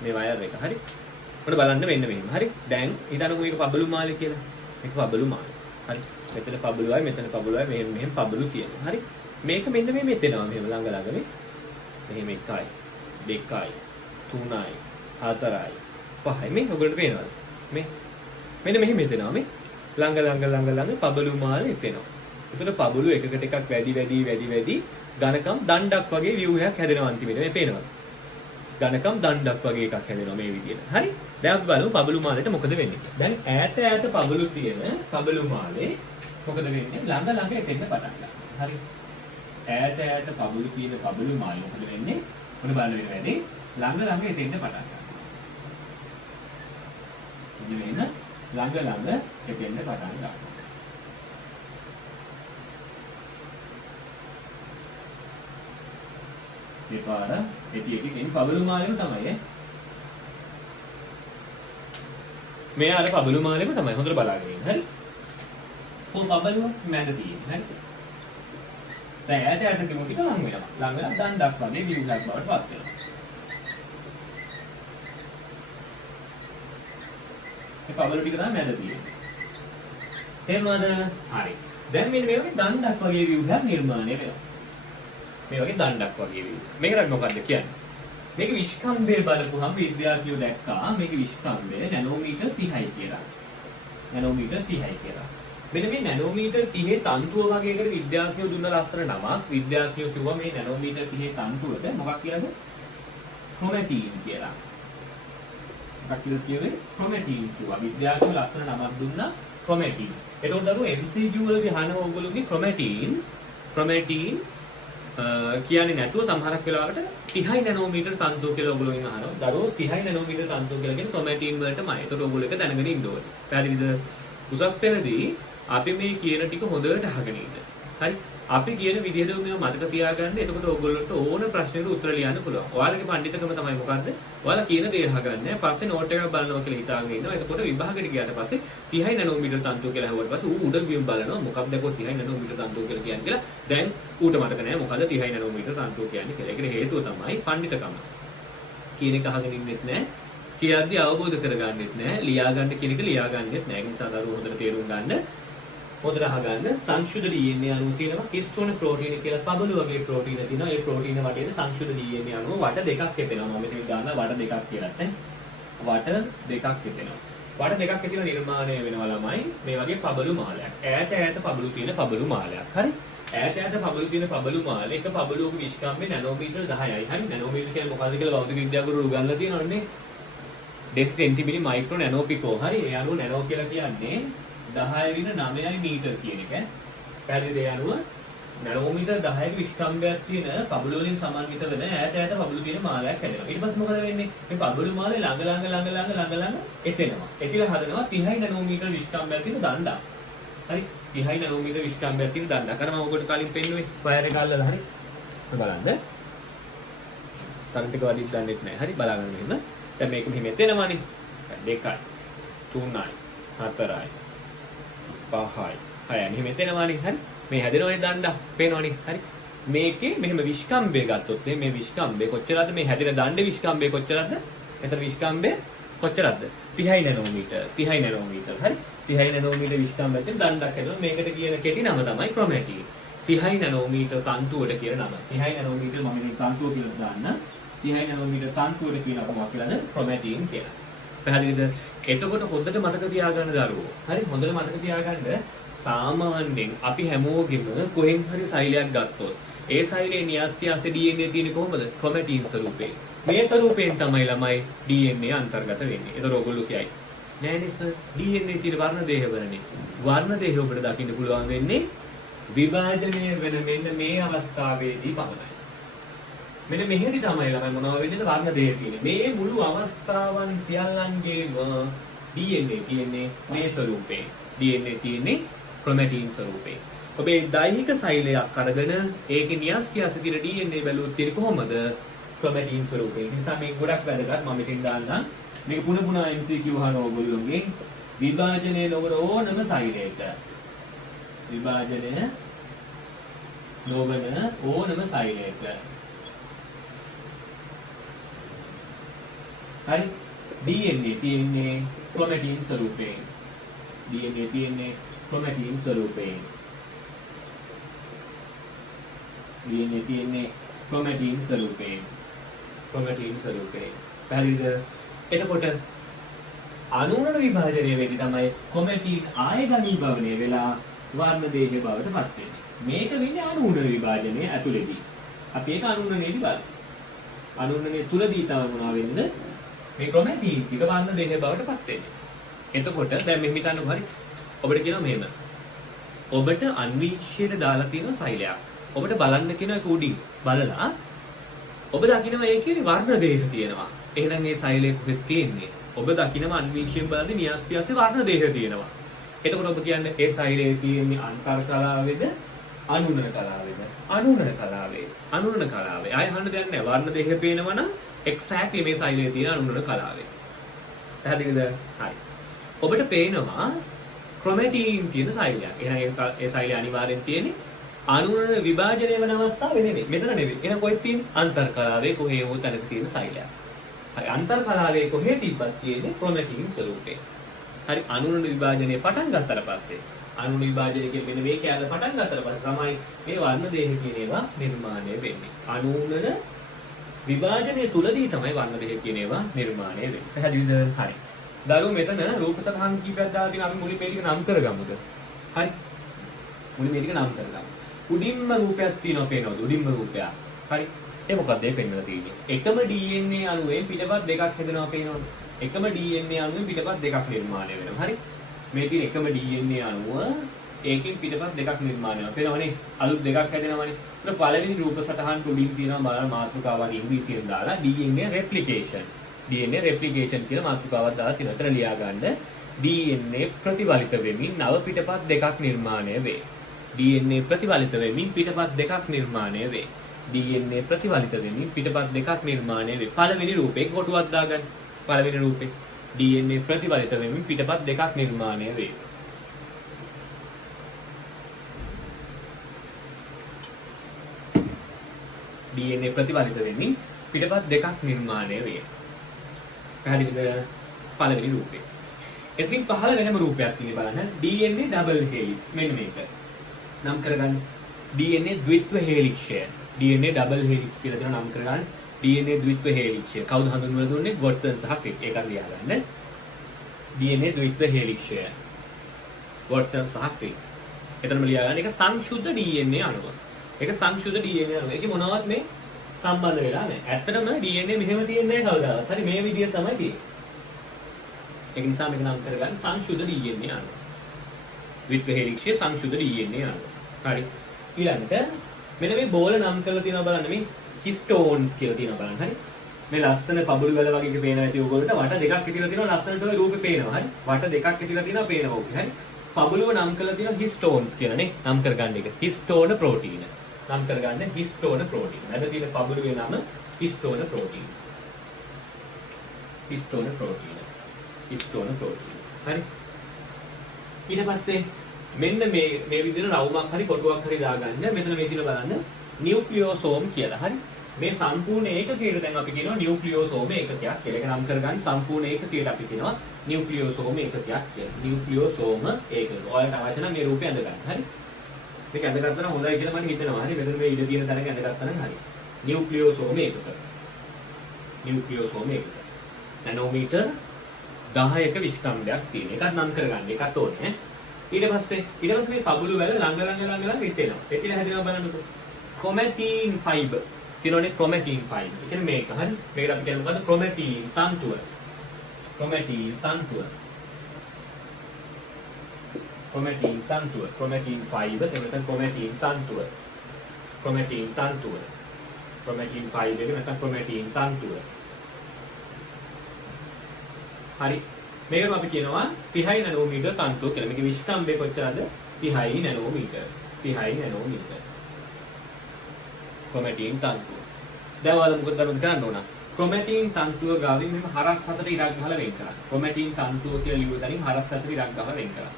මේ වයර් එක. හරි. ඔන්න බලන්න මෙන්න මෙහෙම. හරි. දැන් හිතන්නකෝ මේක පබළු මාලේ කියලා. මේක පබළු මාලේ. හරි. මෙතන පබළුවයි මෙතන පබළුවයි මෙහෙම පබළු තියෙනවා. හරි. මේක මෙන්න මේ මෙතනවා මෙහෙම ළඟ මේ. මෙහෙම 1යි 2යි 3යි 4යි 5යි මේ ඔයගොල්ලන්ට පේනවද? මේ මෙන්න මෙහෙම මෙතනවා මේ ළඟ පබළු මාලේ එතෙනවා. ඒතර පබළු එකකට එකක් වැඩි ඝනකම් දණ්ඩක් වගේ view එකක් හැදෙනවා අන්තිමේට. මේ පේනවද? ඝනකම් දණ්ඩක් වගේ එකක් හැදෙනවා මේ විදිහට. හරි. දැන් අපි බලමු පබළු මාලේට මොකද වෙන්නේ කියලා. දැන් ඈත පබළු තියෙන පබළු මාලේ මොකද වෙන්නේ? ළඟ එතෙන්න පටන් ගන්නවා. හරි. ඈත පබළු තියෙන පබළු මාලේ මොකද වෙන්නේ? මොන බලන්න වෙන්නේ? ළඟ එතෙන්න පටන් ගන්නවා. ඉතින් එන්න ළඟ එතෙන්න පටන් ගන්නවා. මේ පාර එටි කියන්නේ පබළු මාලෙම තමයි මේ අර පබළු මාලෙම තමයි හොඳට බලාගෙන ඉන්න. හරි. පබළුව මැද තියෙන්නේ. හරි. දැන් ඈත කිමු ටික ලඟ වෙනවා. ලඟ වෙලා දණ්ඩක් වගේ විවිධක් බවට පත් වෙනවා. මේ පබළු ටික තමයි මැද තියෙන්නේ. තේරුණාද? හරි. දැන් මෙන්න මේ වගේ දණ්ඩක් වගේ විවිධක් නිර්මාණය වෙනවා. මේ වගේ දණ්ඩක් වගේ වේවි. මේකට මොකද්ද කියන්නේ? මේක විස්කම්භය බලපුවහම විද්‍යාඥයෝ දැක්කා මේක විස්කම්භය නැනෝමීටර් 30යි කියලා. නැනෝමීටර් 30යි කියලා. මෙන්න මේ නැනෝමීටර් 30 තන්තුව වගේකට විද්‍යාඥයෝ දුන්න ලස්සන නමක්. විද්‍යාඥයෝ කිව්වා මේ නැනෝමීටර් 30 තන්තුවට මොකක් කියලාද? ක්‍රොමැටින් කියලා. මොකක් කියලාද කියන්නේ? ක්‍රොමැටින් කිව්වා. විද්‍යාඥයෝ ලස්සන නමක් දුන්නා ක්‍රොමැටින්. ඒකට දරුවෝ MCQ වලදී අහන ඕගොල්ලෝගේ ක්‍රොමැටින් කියන්නේ නැතුව සමහරක් වෙලාවට 30 නැනෝමීටර් තන්තුව කියලා ඔයගොල්ලෝගෙන් අහනවා. දරුවෝ 30 නැනෝමීටර් තන්තුව කියලා කියන ක්‍රොමැටින් වලටමයි. ඒතකොට ඔයගොල්ලෝ එක දැනගෙන ඉන්න ඕනේ. පැහැදිලිද? උසස් පෙළදී අපි මේ කියන ටික හොඳට අහගෙන ඉන්න. හරි? අපි කියන විදිහට මේව මතක තියාගන්න. එතකොට ඔයගොල්ලන්ට ඕන ප්‍රශ්නෙකට උත්තර ලියන්න පුළුවන්. ඔයාලගේ පඬිතුකම තමයි මොකද්ද? ඔයාලා කියන දේ අහගන්න. පස්සේ නෝට් එකක් බලනවා කියලා හිතාගෙන ඉන්නවා. එතකොට විභාගෙට ගියාට පස්සේ 30 නැනෝමීටර් තන්තුව කියලා අහුවට පස්සේ ඌ උඩ ගියම බලනවා. මොකක්ද කො 30 නැනෝමීටර් තන්තුව කියලා කියන්නේ කියලා. දැන් ඌට මතක නැහැ මොකද්ද 30 නැනෝමීටර් තන්තුව කියන්නේ කියලා. ඒකට හේතුව තමයි පඬිතුකම. කියන එක අහගෙන ඉන්නෙත් නැහැ. කියද්දි අවබෝධ කරගන්නෙත් නැහැ. ලියාගන්න කියන එක ලියාගන්නෙත් නැහැ. ඒ නිසා දරුවෝ හොඳට තේරුම් ගන්න. හොඳට අහගන්න සංශුද්ධ DNA අණුව තියෙනවා හිස්ටෝන ප්‍රෝටීන කියලා පබළු වගේ ප්‍රෝටීන තියෙනවා. ඒ ප්‍රෝටීන වටේට සංශුද්ධ DNA අණුව වට දෙකක් හදෙනවා. මම මෙතන ගන්න වට දෙකක් කියලා ඈ. වට දෙකක් හදෙනවා. වට දෙකක් හදලා නිර්මාණය වෙනවා ළමයි මේ වගේ පබළු මාලයක්. ඈත පබළු තියෙන පබළු මාලයක්. හරි? ඈත පබළු තියෙන පබළු මාලේ එක පබළුවක විස්කම්බේ නැනෝමීටර් 10යි. හරි? නැනෝමීටර් කියන්නේ මොකක්ද කියලා භෞතික විද්‍යාවකරු උගන්වලා තියෙනවනේ. ඩෙස් සෙන්ටිමීටර් මයික්‍රෝ නැනෝපිකෝ. හරි? ඒ අණුව නැනෝ කියලා කියන්නේ 10/9යි මීටර් කියන එක. පැහැදිලිද? ඒ අනුව නැනෝමීටර් 10ක විස්කම්භයක් තියෙන පබළු වලින් සමන්විත වෙන ඈත පබළු තියෙන මාලයක් හැදෙනවා. ඊට පස්සේ මොකද වෙන්නේ? මේ පබළු මාලේ ළඟ එතෙනවා. එතිලා හදනවා 30 නැනෝමීටර් විස්කම්භයක් තියෙන දණ්ඩක්. හරි? 30 නැනෝමීටර් විස්කම්භයක් තියෙන දණ්ඩක්. අර මම ඔයගොල්ලෝ කලින් පෙන්නුවේ වයර් එක අල්ලලා. හරි? බලන්න. තරන්ට එක වදින්න දන්නෙත් නැහැ. හරි? බලාගන්න මෙහෙම. දැන් මේක මෙහෙම එතෙනවානේ. 2යි 3යි 4යි 5යි 6යි මෙහෙම එතෙනවානේ. හරි? මේ හැදෙනවනේ දණ්ඩා. පේනවනේ. හරි? මේකේ මෙහෙම විස්කම්භය ගත්තොත් මේ විස්කම්භය කොච්චරද? මේ හැදෙන දණ්ඩේ විස්කම්භය කොච්චරද? එතන විස්කම්භය කොච්චරද? 30 නැනෝමීටර්. 30 නැනෝමීටර්. හරි? 30 නැනෝමීටර් විස්කම්භයෙන් දණ්ඩක් හැදෙනවා. මේකට කියන කෙටි නම තමයි ක්‍රොමැටින්. 30 නැනෝමීටර් තන්තුවට කියන නම. 30 නැනෝමීටර් මම මේ තන්තුව කියලා දාන්න. 30 නැනෝමීටර් තන්තුවට කියන කොහොමද කියලාද? ක්‍රොමැටින් කියලා. පැහැදිලිද? එතකොට හොඳට මතක තියාගන්න දරුවෝ. හරි? හොඳට මතක තියාගන්න සාමාන්‍යයෙන් අපි හැමෝගෙම කොහෙන් හරි සෛලයක් ගත්තොත් ඒ සෛලේ න්‍යාස්තියාසේ DNA තියෙන්නේ කොහොමද? ක්‍රොමැටින් ස්වරූපේ. මේ ස්වරූපයෙන් තමයි ළමයි DNA අන්තර්ගත වෙන්නේ. ඒතර ඔයගොල්ලෝ කියයි නෑනේ සර් DNA තියෙන වර්ණ දේහවලනේ. වර්ණ දේහ ඔබට දකින්න පුළුවන් වෙන්නේ විභාජනය වෙන මෙන්න මේ අවස්ථාවේදී පමණයි. මෙන්න මෙහෙදි තමයි ළමයි මොනවා වෙන්නේද වර්ණ දේහ තියෙන්නේ. මේ මුළු අවස්ථාවන් සියල්ලන්ගේම DNA තියෙන්නේ මේ ස්වරූපේ. DNA තියෙන්නේ ක්‍රොමැටින් ස්වරූපේ. ඔබේ දෛහික සෛලයක් අරගෙන ඒකේ න්‍යාස්තියාසේ තියෙන DNA බැලුවොත් තියෙන්නේ කොහොමද? ක්‍රොමැටින් ස්වරූපේ. ඒ නිසා මේක ගොඩක් වැදගත්. මම මෙතෙන් දාන්නම්. මේක පුන පුනා MCQ අහන ඕගොල්ලෝගේ විභාජනයේ නොවන ඕනම සෛලයක. විභාජනය නොවන ඕනම සෛලයක. හරි. DNA තියෙන්නේ ක්‍රොමැටින් ස්වරූපේ. DNA තියෙන්නේ ක්‍රොමැටින් ස්වරූපේ. DNA තියෙන්නේ ක්‍රොමැටින් ස්වරූපේ. ක්‍රොමැටින් ස්වරූපේ. පැහැදිලිද? එතකොට අණුවන විභාජනය වෙද්දී තමයි ක්‍රොමැටින් ආය ඝනීභවනය වෙලා වර්ණ දේහය බවට පත් වෙන්නේ. මේක වෙන්නේ අණුවන විභාජනය ඇතුළේදී. අපි ඒක අණුවනයේදී බලමු. අණුවනයේ තුලදී තව මොනවා වෙන්නද? මේ ක්‍රොමැටින් ටික වර්ණ දේහය බවට පත් වෙන්නේ. එතකොට දැන් මෙහෙම හිතන්නකො හරි. ඔබට කියනවා මෙහෙම. ඔබට අන්වීක්ෂයට දාලා තියෙන සෛලයක්. ඔබට බලන්න කියන එක උඩින් බලලා ඔබ දකිනවා ඒකේ වර්ණ දේහ තියෙනවා. එහෙනම් ඒ සෛලය කොහෙද තියෙන්නේ? ඔබ දකිනවා අන්වීක්ෂයෙන් බලද්දී න්‍යාස්තියසේ වර්ණ දේහ තියෙනවා. එතකොට ඔබ කියන්නේ ඒ සෛලයේ තියෙන්නේ අන්තර් කලාවේද අනුනන කලාවේද? අනුනන කලාවේ. අනුනන කලාවේ. ආය අහන්න දෙයක් නැහැ. වර්ණ දේහ පේනවා නම් එක්සැක්ට්ලි මේ සෛලයේ තියෙන අනුනන කලාවේ. පැහැදිලිද? හරි. ඔබට පේනවා ක්‍රොමැටින් තියෙන සෛලයක්. එහෙනම් ඒ සෛලය අනිවාර්යෙන් තියෙන්නේ අණුවන විභාජනය වෙන අවස්ථාවේ නෙමෙයි. මෙතන නෙමෙයි. එහෙනම් කොහෙද තියෙන්නේ? අන්තර් කලාවේ කොහේ හෝ තැනක තියෙන සෛලයක්. හරි. අන්තර් කලාවේ කොහේ තිබ්බත් තියෙන්නේ ක්‍රොමැටින් ස්වරූපේ. හරි. අණුවන විභාජනය පටන් ගත්තට පස්සේ අණුවන විභාජනය කියන්නේ මේ කැලේ පටන් ගත්තට පස්සේ තමයි මේ වර්ණ දේහ කියන ඒවා නිර්මාණය වෙන්නේ. අණුවන විභාජනය තුලදී තමයි වර්ණ දේහ කියන ඒවා නිර්මාණය වෙන්නේ. පැහැදිලිද? හරි. දරුවෝ මෙතන රූප සටහන් කීපයක් දාලා තියෙනවා. අපි මුලින් මේ ටික නම් කරගමුද? හරි. මුලින් මේ ටික නම් කරගමු. උඩින්ම රූපයක් තියෙනවා පේනවද? උඩින්ම රූපයක්. හරි. ඒ මොකක්ද ඒ පෙන්වලා තියෙන්නේ? එකම DNA අණුවෙන් පිටපත් දෙකක් හැදෙනවා පේනවද? එකම DNA අණුවෙන් පිටපත් දෙකක් නිර්මාණය වෙනවා. හරි. මේ තියෙන එකම DNA අණුව ඒකෙන් පිටපත් දෙකක් නිර්මාණය වෙනවා. පේනවනේ? අලුත් දෙකක් හැදෙනවනේ. ඒක පළවෙනි රූප සටහන් උඩින් තියෙනවා බලන්න මාතෘකාවක් ඉංග්‍රීසියෙන් දාලා DNA replication. DNA replication කියලා මාතෘකාවක් දාලා තියෙනවා. එතන ලියා ගන්න DNA ප්‍රතිවලිත වෙමින් නව පිටපත් දෙකක් නිර්මාණය වේ. DNA ප්‍රතිවලිත වෙමින් පිටපත් දෙකක් නිර්මාණය වේ. DNA ප්‍රතිවලිත වෙමින් පිටපත් දෙකක් නිර්මාණය වේ. පළවෙනි රූපේ කොටුවක් දාගන්න. පළවෙනි රූපේ DNA ප්‍රතිවලිත වෙමින් පිටපත් දෙකක් නිර්මාණය වේ. DNA ප්‍රතිවලිත වෙමින් පිටපත් දෙකක් නිර්මාණය වේ. පැහැදිලිද? පළවෙනි රූපේ. එතකින් පහළ වෙනම රූපයක් තියෙන බලන්න. DNA double helix. මෙන්න මේක. නම් කරගන්න. DNA ද්විත්ව හේලික්ෂය. DNA double helix කියලා දෙන නම් කරගන්න. DNA ද්විත්ව හේලික්ෂය. කවුද හඳුන්වලා දුන්නේ? වොට්සන් සහ ක්‍රික්. ඒකත් ලියා ගන්න. DNA ද්විත්ව හේලික්ෂය. වොට්සන් සහ ක්‍රික්. එතනම ලියා ගන්න. ඒක සංශුද්ධ DNA අණුව. ඒක සංශුද්ධ DNA අණුව. ඒකේ මොනවත් මේ සම්බන්ධ වෙලා නැහැ. ඇත්තටම DNA මෙහෙම තියෙන්නේ නැහැ කවදාවත්. හරි මේ විදිය තමයි තියෙන්නේ. ඒක නිසා මේක නම් කරගන්න සංශුද්ධ DNA අණුව. ද්විත්ව හේලික්ෂය සංශුද්ධ DNA අණුව. හරි. ඊළඟට මෙන්න මේ බෝල නම් කරලා තියෙනවා බලන්න මේ හිස්ටෝන්ස් කියලා තියෙනවා බලන්න. හරි. මේ ලස්සන පබුළු වල වගේ එක පේනවා ඇති ඕගොල්ලන්ට වට දෙකක් ඉතිලා තියෙනවා ලස්සනට ඔය රූපේ පේනවා. හරි. වට දෙකක් ඉතිලා තියෙනවා පේනවා ඕකේ. හරි. පබුළුව නම් කරලා තියෙනවා හිස්ටෝන්ස් කියලා නේ. නම් කරගන්න එක. හිස්ටෝන ප්‍රෝටීන. නම් කරගන්න හිස්ටෝන ප්‍රෝටීන. අද තියෙන පබුළුවේ නම හිස්ටෝන ප්‍රෝටීන. හිස්ටෝන ප්‍රෝටීන. හිස්ටෝන ප්‍රෝටීන. හරි. ඊට පස්සේ මෙන්න මේ විදිහට රවුමක් හරි කොටුවක් හරි දාගන්න. මෙතන මේ දින බලන්න නියුක්ලියෝසෝම් කියලා. හරි. මේ සම්පූර්ණ ඒකකයට දැන් අපි කියනවා නියුක්ලියෝසෝම ඒකකයක් කියලා. ඒක නම් කරගන්න සම්පූර්ණ ඒකකයට අපි කියනවා නියුක්ලියෝසෝම ඒකකයක් කියලා. නියුක්ලියෝසෝම ඒකක. ඔයාලට අවශ්‍ය නම් මේ රූපය අඳ ගන්න. හරි. මේක අඳගත්තා නම් හොඳයි කියලා මට හිතෙනවා. හරි. මෙතන මේ ඉඩ තියෙන තැනක අඳගත්තා නම් හරි. නියුක්ලියෝසෝම ඒකක. නියුක්ලියෝසෝම ඒකක. නැනෝමීටර් 10ක විස්කම්භයක් තියෙන. ඒකත් නම් කරගන්න. ඒකත් ඕනේ. ඊට පස්සේ මේ පබුළු වල ළඟ විතෙනවා. පිටිලා හැදෙනවා බලන්නකෝ. ක්‍රොමැටින් ෆයිබර්. කියනෝනේ ක්‍රොමැටින් ෆයිබර්. ඒ කියන්නේ මේක හරි. මේකට අපි කියන්නේ මොකද්ද? ක්‍රොමැටින් තන්තුව. ක්‍රොමැටින් තන්තුව. ක්‍රොමැටින් තන්තුව. ක්‍රොමැටින් ෆයිබර්. එහෙම නැත්නම් ක්‍රොමැටින් තන්තුව. ක්‍රොමැටින් තන්තුව. ක්‍රොමැටින් ෆයිබර් එක නැත්නම් ක්‍රොමැටින් තන්තුව. හරි. මේකම අපි කියනවා 30 නැනෝමීටර් තන්තුව කියලා. මේකේ විස්කම්භය කොච්චරද? 30 නැනෝමීටර්. 30 නැනෝමීටර්. ක්‍රොමැටින් තන්තුව. දැන් ඔයාලා මොකද කරන්න ඕන? ක්‍රොමැටින් තන්තුව ගාවින් මෙහෙම හරස් හතර ඉරක් ගහලා වෙන් කරන්න. ක්‍රොමැටින් තන්තුව කියලා ලියුව තනින් හරස් හතර ඉරක් ගහලා වෙන් කරන්න.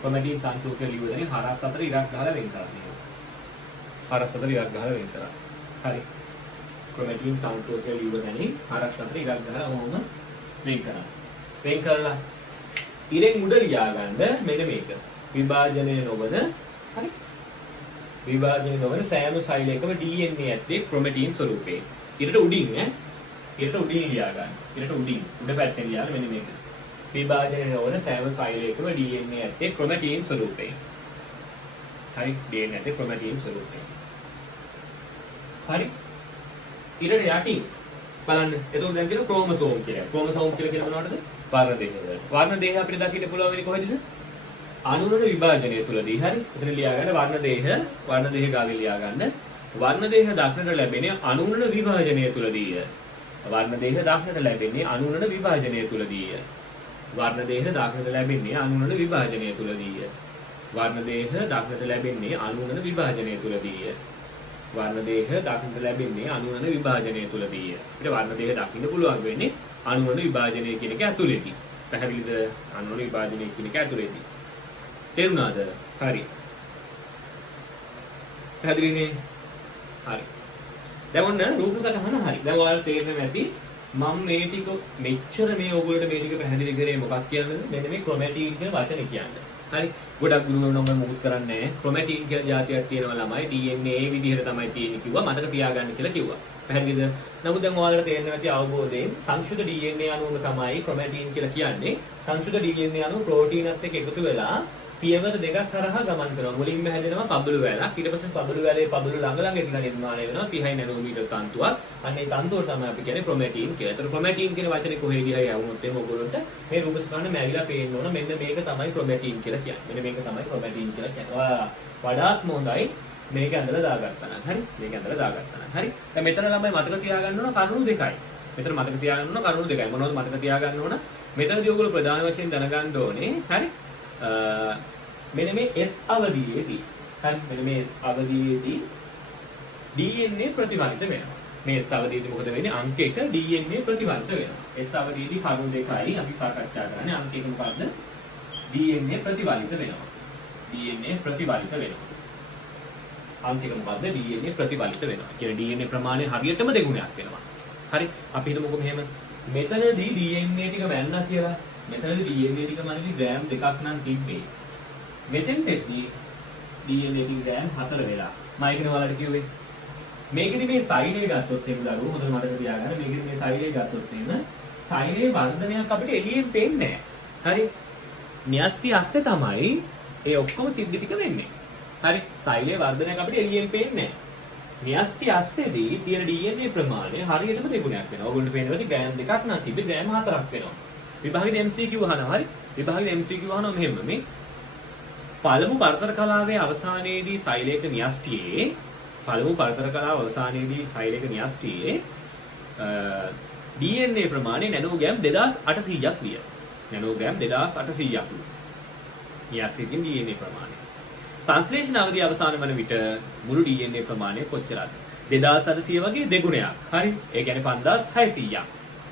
ක්‍රොමැටින් තන්තුව කියලා ලියුව තනින් හරස් හතර ඉරක් ගහලා වෙන් කරන්න. හරස් හතර ඉරක් ගහලා වෙන් කරන්න. හරි. ක්‍රොමැටින් තන්තුව කියලා ලියුව තනින් හරස් හතර ඉරක් ගහලා ඕම වෙන් කරන්න. වෙන් කරලා ඉරෙන් උඩ ලියා ගන්න මෙන්න මේක. විභාජනය නොවන හරි. විභාජනය නොවන සෑම සෛලයකම DNA ඇත්තේ ක්‍රොමැටින් ස්වරූපේ. ඊට උඩින් ඈ ඊට උඩින් ලියා ගන්න. ඊට උඩින් උඩ පැත්තෙන් ලියා ගන්න මෙන්න මේක. විභාජනය නොවන සෑම සෛලයකම DNA ඇත්තේ ක්‍රොමැටින් ස්වරූපේ. හරි DNA ඇත්තේ ක්‍රොමැටින් ස්වරූපේ. හරි ඊට යටින් බලන්න. එතකොට දැන් කියන ක්‍රෝමසෝම් කියලා. ක්‍රෝමසෝම් කියලා මොනවටද? වර්ණ දේහ. වර්ණ දේහ අපිට දකින්න පුළුවන් වෙන්නේ කොහෙද? අණුවන විභාජනය තුලදී. හරි. එතන ලියා ගන්න වර්ණ දේහ ගාවින් ලියා ගන්න. වර්ණ දේහ දක්නට ලැබෙන්නේ අණුවන විභාජනය තුලදීය. වර්ණ දේහ දක්නට ලැබෙන්නේ අණුවන විභාජනය තුලදීය. වර්ණ දේහ දක්නට ලැබෙන්නේ අණුවන විභාජනය තුලදීය. වර්ණ දේහ දක්නට ලැබෙන්නේ අණුවන විභාජනය තුලදීය. වර්ණ දේහ දක්නට ලැබෙන්නේ අණුවන විභාජනය තුලදීය. අපිට වර්ණ දේහ දකින්න පුළුවන් වෙන්නේ අණුවන විභාජනය කියන එක ඇතුළේදී. පැහැදිලිද? අණුවන විභාජනය කියන එක ඇතුළේදී. තේරුණාද? හරි. පැහැදිලිනේ? හරි. දැන් ඔන්න රූප සටහන හරි. දැන් ඔයාලට තේරෙනවා ඇති මම මේ ටික මෙච්චර මේ ඔයගොල්ලෝ මේ ටික පැහැදිලි කරේ මොකක් කියන්නද? මෙන්න මේ ක්‍රොමැටින් කියන වචනේ කියන්නේ. හරි. ගොඩක් ගුරුවරුන් නම් මොකුත් කරන්නේ නැහැ. ක්‍රොමැටින් කියලා જાතියක් තියෙනවා ළමයි. DNA ඒ විදිහට තමයි තියෙන්නේ කිව්වා. මතක තියාගන්න කියලා කිව්වා. පැහැදිලිද? නමුත් දැන් ඔයාලට තේරෙනවා ඇති අවබෝධයෙන් සංශුද්ධ DNA අණුව තමයි ක්‍රොමැටින් කියලා කියන්නේ. සංශුද්ධ DNA අණුව ප්‍රෝටීනත් එක්ක එකතු වෙලා පියවර දෙකක් කරහා ගමන් කරනවා. මුලින්ම හැදෙනවා පබළු වැලක්. ඊට පස්සේ පබළු වැලේ පබළු ළඟ ළඟ ඉඳලා නිර්මාණය වෙනවා 30 නැනෝමීටර් තන්තුවක්. අන්න ඒ තන්තුව තමයි අපි කියන්නේ ක්‍රොමැටින් කියලා. ඒතර ක්‍රොමැටින් කියන වචනේ කොහේ ගියා යවුනොත් එimhe ඔයගොල්ලන්ට මේ රූප ස්කන්ධ මැවිලා පේන්න ඕන. මෙන්න මේක තමයි ක්‍රොමැටින් කියලා කියන්නේ. මෙන්න මේක තමයි ක්‍රොමැටින් කියලා කියන්නේ. වඩාත්ම හොඳයි මේක ඇඳලා දාගත්තා නම්. හරි? මේක ඇඳලා දාගත්තා නම්. හරි? දැන් මෙතන ළමයි මතක තියාගන්න ඕන කරුණු දෙකයි. මෙතන මතක තියාගන්න ඕන කරුණු දෙකයි. මොනවද මතක තියාගන්න ඕන? මෙතනදී ඔයගොල්ලෝ ප්‍රධාන වශයෙන් දැනගන්න ඕනේ. හරි? මෙන්න මේ S අවධියේදී හරි මෙන්න මේ S අවධියේදී DNA ප්‍රතිඵලිත වෙනවා. මේ S අවධියේදී මොකද වෙන්නේ? අංක 1 DNA ප්‍රතිඵලිත වෙනවා. S අවධියේදී කරුණු දෙකයි අපි සාකච්ඡා කරන්නේ. අංක 1 මොකද්ද? DNA ප්‍රතිඵලිත වෙනවා. DNA ප්‍රතිඵලිත වෙනවා. අංක 1 මොකද්ද? DNA ප්‍රතිඵලිත වෙනවා. කියන DNA ප්‍රමාණය හරියටම දෙගුණයක් වෙනවා. හරි අපි හිතමුකෝ මෙහෙම මෙතනදී DNA ටික මැන්නා කියලා. මෙතනදී DNA ටික මැනලි ග්‍රෑම් 2ක් නම් තිබ්බේ. මෙතෙන්ටදී DNA ටික ග්‍රෑම් 4 වෙලා. මම ඒකනේ ඔයාලට කිව්වේ. මේකෙදි මේ සෛලය ගත්තොත් එහෙම දරුවෝ හොඳට මතක තියාගන්න. මේකෙදි මේ සෛලය ගත්තොත් එහෙම සෛලයේ වර්ධනයක් අපිට එළියෙන් පේන්නේ නැහැ. හරි? න්‍යෂ්ටි ASCII තමයි ඒ ඔක්කොම සිද්ධ ටික වෙන්නේ. හරි? සෛලයේ වර්ධනයක් අපිට එළියෙන් පේන්නේ නැහැ. න්‍යෂ්ටි ASCIIදී තියෙන DNA ප්‍රමාණය හරියටම දෙගුණයක් වෙනවා. ඕගොල්ලෝ පේනවාද ග්‍රෑම් 2ක් නම් තිබ්බේ ග්‍රෑම් 4ක් වෙනවා. විභාගෙදී MCQ අහනවා. හරි? විභාගෙදී MCQ අහනවා මෙහෙම මේ පළමු පරතර කලාවේ අවසානයේදී සෛලයක න්‍යෂ්ටියේ පළමු පරතර කලාව අවසානයේදී සෛලයක න්‍යෂ්ටියේ DNA ප්‍රමාණය නැනෝග්‍රෑම් 2800ක් විය. නැනෝග්‍රෑම් 2800ක්. න්‍යෂ්ටියකින් DNA ප්‍රමාණය. සංශ්ලේෂණ අවධිය අවසන් වන විට මුළු DNA ප්‍රමාණය කොච්චරද? 2800 වගේ දෙගුණයක්. හරි? ඒ කියන්නේ 5600ක්.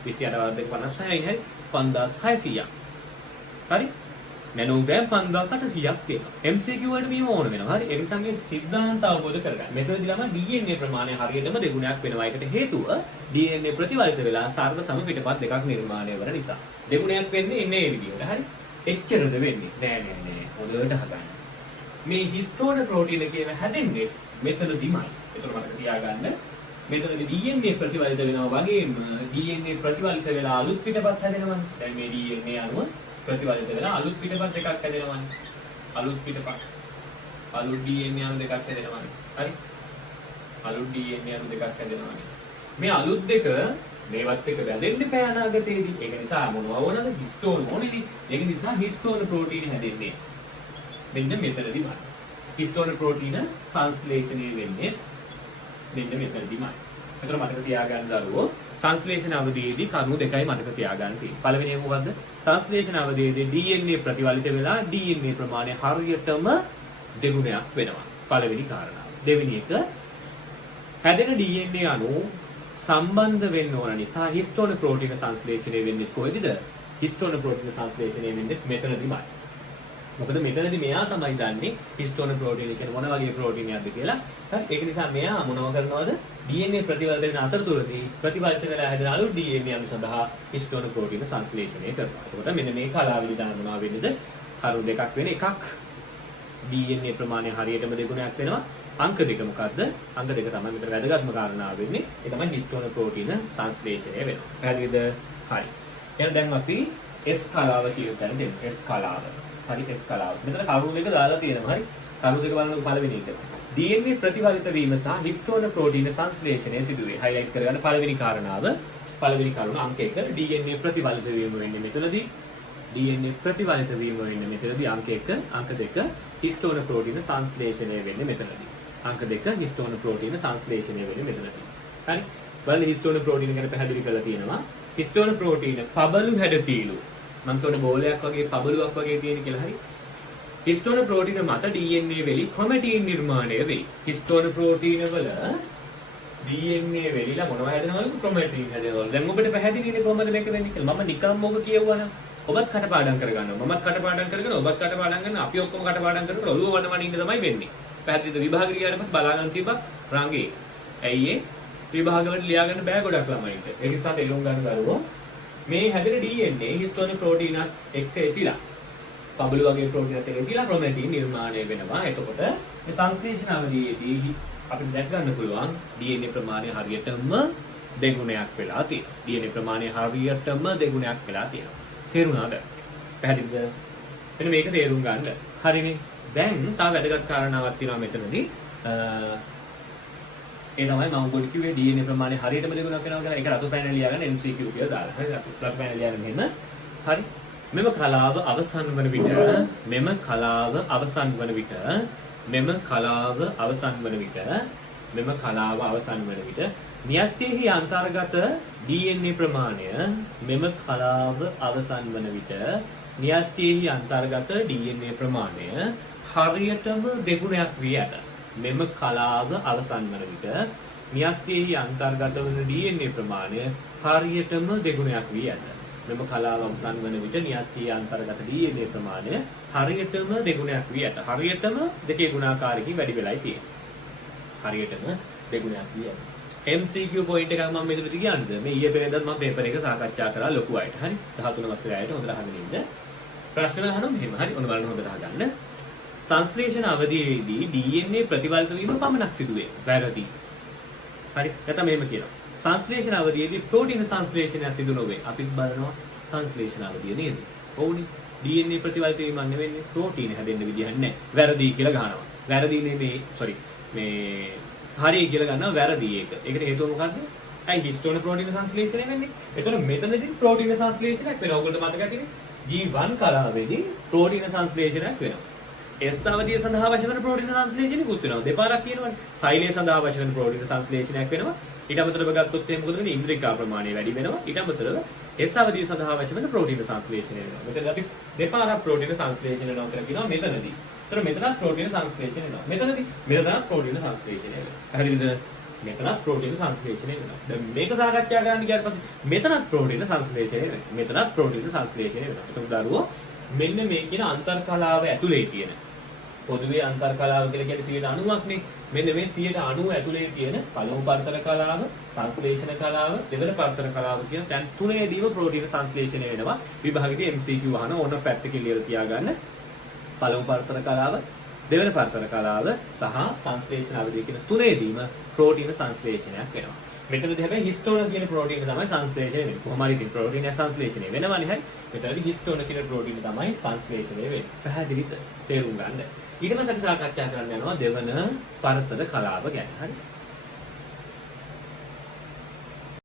28 56යි හරි 5600ක්. හරි? නැනෝග්‍රෑම් 5800ක් තියෙනවා. MCQ වලට මේව ඕන වෙනවා. හරි? ඒ නිසා මේ සිද්ධාන්ත අවබෝධ කරගන්න. මෙතනදී ළම DNA ප්‍රමාණය හරියටම දෙගුණයක් වෙනවා. ඒකට හේතුව DNA ප්‍රතිවලිත වෙලා සාර්ධ සම පිටපත් දෙකක් නිර්මාණය වෙන නිසා. දෙගුණයක් වෙන්නේ ඉන්නේ මේ විදිහට. හරි? එච්චරද වෙන්නේ? නෑ. හොඳට හදන්න. මේ හිස්ටෝන ප්‍රෝටීන කියන හැදෙන්නේ මෙතනදීමයි. ඒතර මතක තියාගන්න. මෙතනදී DNA ප්‍රතිවලිත වෙනවා වගේම DNA ප්‍රතිවලිත වෙලා අලුත් පිටපත් හැදෙනවා. දැන් මේ DNA අණුව ප්‍රතිවලිත වෙලා අලුත් පිටපත් දෙකක් හැදෙනවා. අලුත් පිටපත්. අලුත් DNA අණු දෙකක් හැදෙනවා. හරි? අලුත් DNA අණු දෙකක් හැදෙනවා. මේ අලුත් දෙක මේවත් එක්ක බැඳෙන්න බෑ අනාගතයේදී. ඒක නිසා මොනවා වුණාද හිස්ටෝන ඕනේදී. ඒක නිසා හිස්ටෝන ප්‍රෝටීන හැදෙන්නේ. මෙන්න මෙතනදීමයි. හිස්ටෝන ප්‍රෝටීන සංශ්ලේෂණය වෙන්නේ මෙන්න මෙතනදීමයි. ඒතර මතක තියාගන්න දරුවෝ සංශ්ලේෂණ අවධියේදී කරුණු දෙකයි මතක තියාගන්න තියෙන්නේ. පළවෙනි එක මොකද්ද? සංශ්ලේෂණ අවධියේදී DNA ප්‍රතිවලිත වෙලා DNA ප්‍රමාණය හරියටම දෙගුණයක් වෙනවා. පළවෙනි කාරණාව. දෙවෙනි එක හැදෙන DNA අණු සම්බන්ධ වෙන්න ඕන නිසා හිස්ටෝන ප්‍රෝටීන සංශ්ලේෂණය වෙන්නේ කොහෙද? හිස්ටෝන ප්‍රෝටීන සංශ්ලේෂණය වෙන්නේ මෙතනදිමයි. මොකද මෙතනදී මෙයා තමයි දන්නේ හිස්ටෝන ප්‍රෝටීන කියන්නේ මොන වගේ ප්‍රෝටීනයක්ද කියලා. හරි ඒක නිසා මෙයා මොනව කරනවද? DNA ප්‍රතිවර්ධන වෙන අතරතුරදී ප්‍රතිවර්ධන වෙලා හැදෙන අලුත් DNA අණු සඳහා හිස්ටෝන ප්‍රෝටීන සංශ්ලේෂණය කරනවා. එතකොට මෙන්න මේ කලාවේදී දාන මොනවා වෙන්නේද? කරුණු දෙකක් වෙන එකක් DNA ප්‍රමාණය හරියටම දෙගුණයක් වෙනවා. අංක දෙක මොකද්ද? අංක දෙක තමයි මෙතන වැදගත්ම කාරණාව වෙන්නේ. ඒ තමයි හිස්ටෝන ප්‍රෝටීන සංශ්ලේෂණය වෙනවා. පැහැදිලිද? හරි. එහෙනම් දැන් අපි S කලාව කියන තැන දෙමු. S කලාව. හරි S කලාව. මෙතන කරුණු දෙක දාලා තියෙනවා. හරි. කරුණු දෙක බලනකොට පළවෙනි එක. DNA ප්‍රතිවලිත වීම සහ හිස්ටෝන ප්‍රෝටීන සංශ්ලේෂණය සිදුවේ. හයිලයිට් කරගන්න පළවෙනි කාරණාව. පළවෙනි කරුණ අංක 1 DNA ප්‍රතිවලිත වීම වෙන්නේ මෙතනදී. DNA ප්‍රතිවලිත වීම වෙන්නේ මෙතනදී අංක 1, අංක 2 හිස්ටෝන ප්‍රෝටීන සංශ්ලේෂණය වෙන්නේ මෙතනදී. අංක 2 හිස්ටෝන ප්‍රෝටීන සංශ්ලේෂණය වෙන්නේ මෙතනදී. හරි. බලන්න හිස්ටෝන ප්‍රෝටීන ගැන පැහැදිලි කරලා තියෙනවා. හිස්ටෝන ප්‍රෝටීන පබළු හැඩතීලු. මම කියන්නේ බෝලයක් වගේ පබළුවක් වගේ තියෙන කියලා හරි. හිස්ටෝන ප්‍රෝටීන මත DNA වෙලි ක්‍රොමැටින් නිර්මාණය වෙයි. හිස්ටෝන ප්‍රෝටීන වල DNA වෙලිලා මොනවද හැදෙනවලු? ක්‍රොමැටින් හැදෙනවලු. දැන් ඔබට පැහැදිලිනේ කොහොමද මේක වෙන්නේ කියලා. මම නිකම්ම ඔබ කියවුවා ඔබත් කටපාඩම් කරගන්නවා. මමත් කටපාඩම් කරගෙන ඔබත් කටපාඩම් කරන අපි ඔක්කොම කටපාඩම් කරගෙන ඔළුව වඩවන ඉන්න තමයි වෙන්නේ. පැහැදිලිද? විභාග ගියාට පස්සේ බලා ගන්න තිබ්බා රංගේ. ඇයි ඒ? විභාගවලට ලියා ගන්න බෑ ගොඩක් ළමයින්ට. ඒ නිසා තේරුම් ගන්න දරුවෝ මේ හැදෙන DNA හිස්ටෝන ප්‍රෝටීනත් එක්ක ඇතිලා පබළු වගේ ප්‍රෝටීනත් එක්ක ඇතිලා ක්‍රොමැටින් නිර්මාණය වෙනවා. එතකොට මේ සංශ්ලේෂණ අවධියේදී අපිට දැක් ගන්න පුළුවන් DNA ප්‍රමාණය හරියටම දෙගුණයක් වෙලා තියෙනවා. DNA ප්‍රමාණය හරියටම දෙගුණයක් වෙලා තියෙනවා. තේරුණාද? පැහැදිලිද? මෙන්න මේක තේරුම් ගන්න. හරිනේ. දැන් තව වැදගත් කාරණාවක් තියෙනවා මෙතනදී. ඒ තමයි මම ඔයගොල්ලෝ කිව්වේ DNA ප්‍රමාණය හරියටම දෙගුණයක් වෙනවා කියලා. ඒක රතු පැනල ලියාගන්න MCQ කියලා දාලා. හරි රතු පැනල ලියාගන්න මෙන්න. හරි. මෙම කලාව අවසන් වන විට න්‍යෂ්ටියෙහි අන්තර්ගත DNA ප්‍රමාණය හරියටම දෙගුණයක් වී ඇත. මෙම කලාව අවසන් වන විට න්‍යෂ්ටියෙහි අන්තර්ගත වන DNA ප්‍රමාණය හරියටම දෙගුණයක් වී ඇත. මෙම කලාව අවසන් වන විට න්‍යෂ්ටියේ අන්තර්ගත DNA ප්‍රමාණය හරියටම දෙගුණයක් වී ඇත. හරියටම දෙකේ ගුණාකාරයකින් වැඩි වෙලයි තියෙන්නේ. හරියටම දෙගුණයක් වී ඇත. MCQ point එකක් මම මෙතනදී කියන්නද? මේ ඊයේ පෙරේදත් මම පේපර් එක සාකච්ඡා කරා ලොකු අයට. හරි. 13 වසරේ අයට හොඳට අහගෙන ඉන්න. ප්‍රශ්න අහනවා මෙහෙම. හරි. ඔන්න බලන්න හොඳට අහගන්න. සංශ්ලේෂණ අවධියේදී DNA ප්‍රතිවලිත වීම පමණක් සිදුවේ. වැරදි. හරි. නැත්නම් මෙහෙම කියනවා. සංශ්ලේෂණ අවධියේදී ප්‍රෝටීන සංශ්ලේෂණය සිදු නොවේ. අපි බලනවා සංශ්ලේෂණ අවධිය නේද? ඔව්නේ. DNA ප්‍රතිවලිත වීම නෙවෙන්නේ ප්‍රෝටීන හැදෙන්න විදිහක් නැහැ. වැරදි කියලා ගහනවා. වැරදි නෙමෙයි. මේ හරි කියලා ගන්නවා වැරදි ඒක. ඒකට හේතුව මොකද්ද? ඇයි හිස්ටෝන ප්‍රෝටීන සංශ්ලේෂණය වෙන්නේ? එතකොට මෙතනදී ප්‍රෝටීන සංශ්ලේෂණයක් වෙනවා. ඔයගොල්ලෝ මතක ඇතිනේ. G1 කලාවේදී ප්‍රෝටීන සංශ්ලේෂණයක් වෙනවා. S අවධිය සඳහා අවශ්‍ය වෙන ප්‍රෝටීන සංශ්ලේෂණයකුත් වෙනවා. දෙපාරක් කියනවනේ. සෛලය සඳහා අවශ්‍ය වෙන ප්‍රෝටීන සංශ්ලේෂණයක් වෙනවා. ඊට අමතරව ගත්තොත් එහෙනම් මොකද වෙන්නේ? ඉන්ද්‍රිකා ප්‍රමාණය වැඩි වෙනවා. ඊට අමතරව S අවධිය සඳහා අවශ්‍ය වෙන ප්‍රෝටීන සංශ්ලේෂණය වෙනවා. මෙතන අපි දෙපාරක් ප්‍රෝටීන සංශ්ලේෂණය වෙනවා කියලා කියනවා මෙතනදී. ඒතර මෙතනත් ප්‍රෝටීන සංශ්ලේෂණය වෙනවා. මෙතනත් ප්‍රෝටීන සංශ්ලේෂණය වෙනවා. හරිද? මෙතනත් ප්‍රෝටීන සංශ්ලේෂණය වෙනවා. දැන් මේක සාකච්ඡා කරන්න ගියාට පස්සේ මෙතනත් ප්‍රෝටීන සංශ්ලේෂණය වෙනවා. මෙතනත් ප්‍රෝටීන සංශ්ලේෂණය වෙනවා. එතකොට දරුවෝ මෙන්න මේ කියන අන්තර්කලාව ඇතුලේ තියෙන පොදුවේ අන්තර්කලාව කියලා කියන්නේ 90ක් නේ. මෙන්න මේ 90 ඇතුලේ තියෙන පළමු පරතර කලාව, සංශ්ලේෂණ කලාව, දෙවන පරතර කලාව කියන දැන් තුනේදීම ප්‍රෝටීන සංශ්ලේෂණය වෙනවා. විභාගෙදී MCQ අහන ඕන පැත්තකින් ලියලා තියාගන්න. පළමු පරතර කලාව, දෙවන පරතර කලාව සහ සංශ්ලේෂණ අවධිය කියන තුනේදීම ප්‍රෝටීන සංශ්ලේෂණයක් වෙනවා. මෙතනදී හැබැයි හිස්ටෝන කියන ප්‍රෝටීන තමයි සංශ්ලේෂණය වෙන්නේ. කොහොම හරි ඉතින් ප්‍රෝටීනයක් සංශ්ලේෂණය වෙනවනේ හරි. මෙතනදී හිස්ටෝන කියන ප්‍රෝටීන තමයි සංශ්ලේෂණය වෙන්නේ. පැහැදිලිද? තේරුම් ගන්න. ඊට පස්සේ අපි සාකච්ඡා කරන්න යනවා දෙවන පරතර කලාව ගැන. හරි.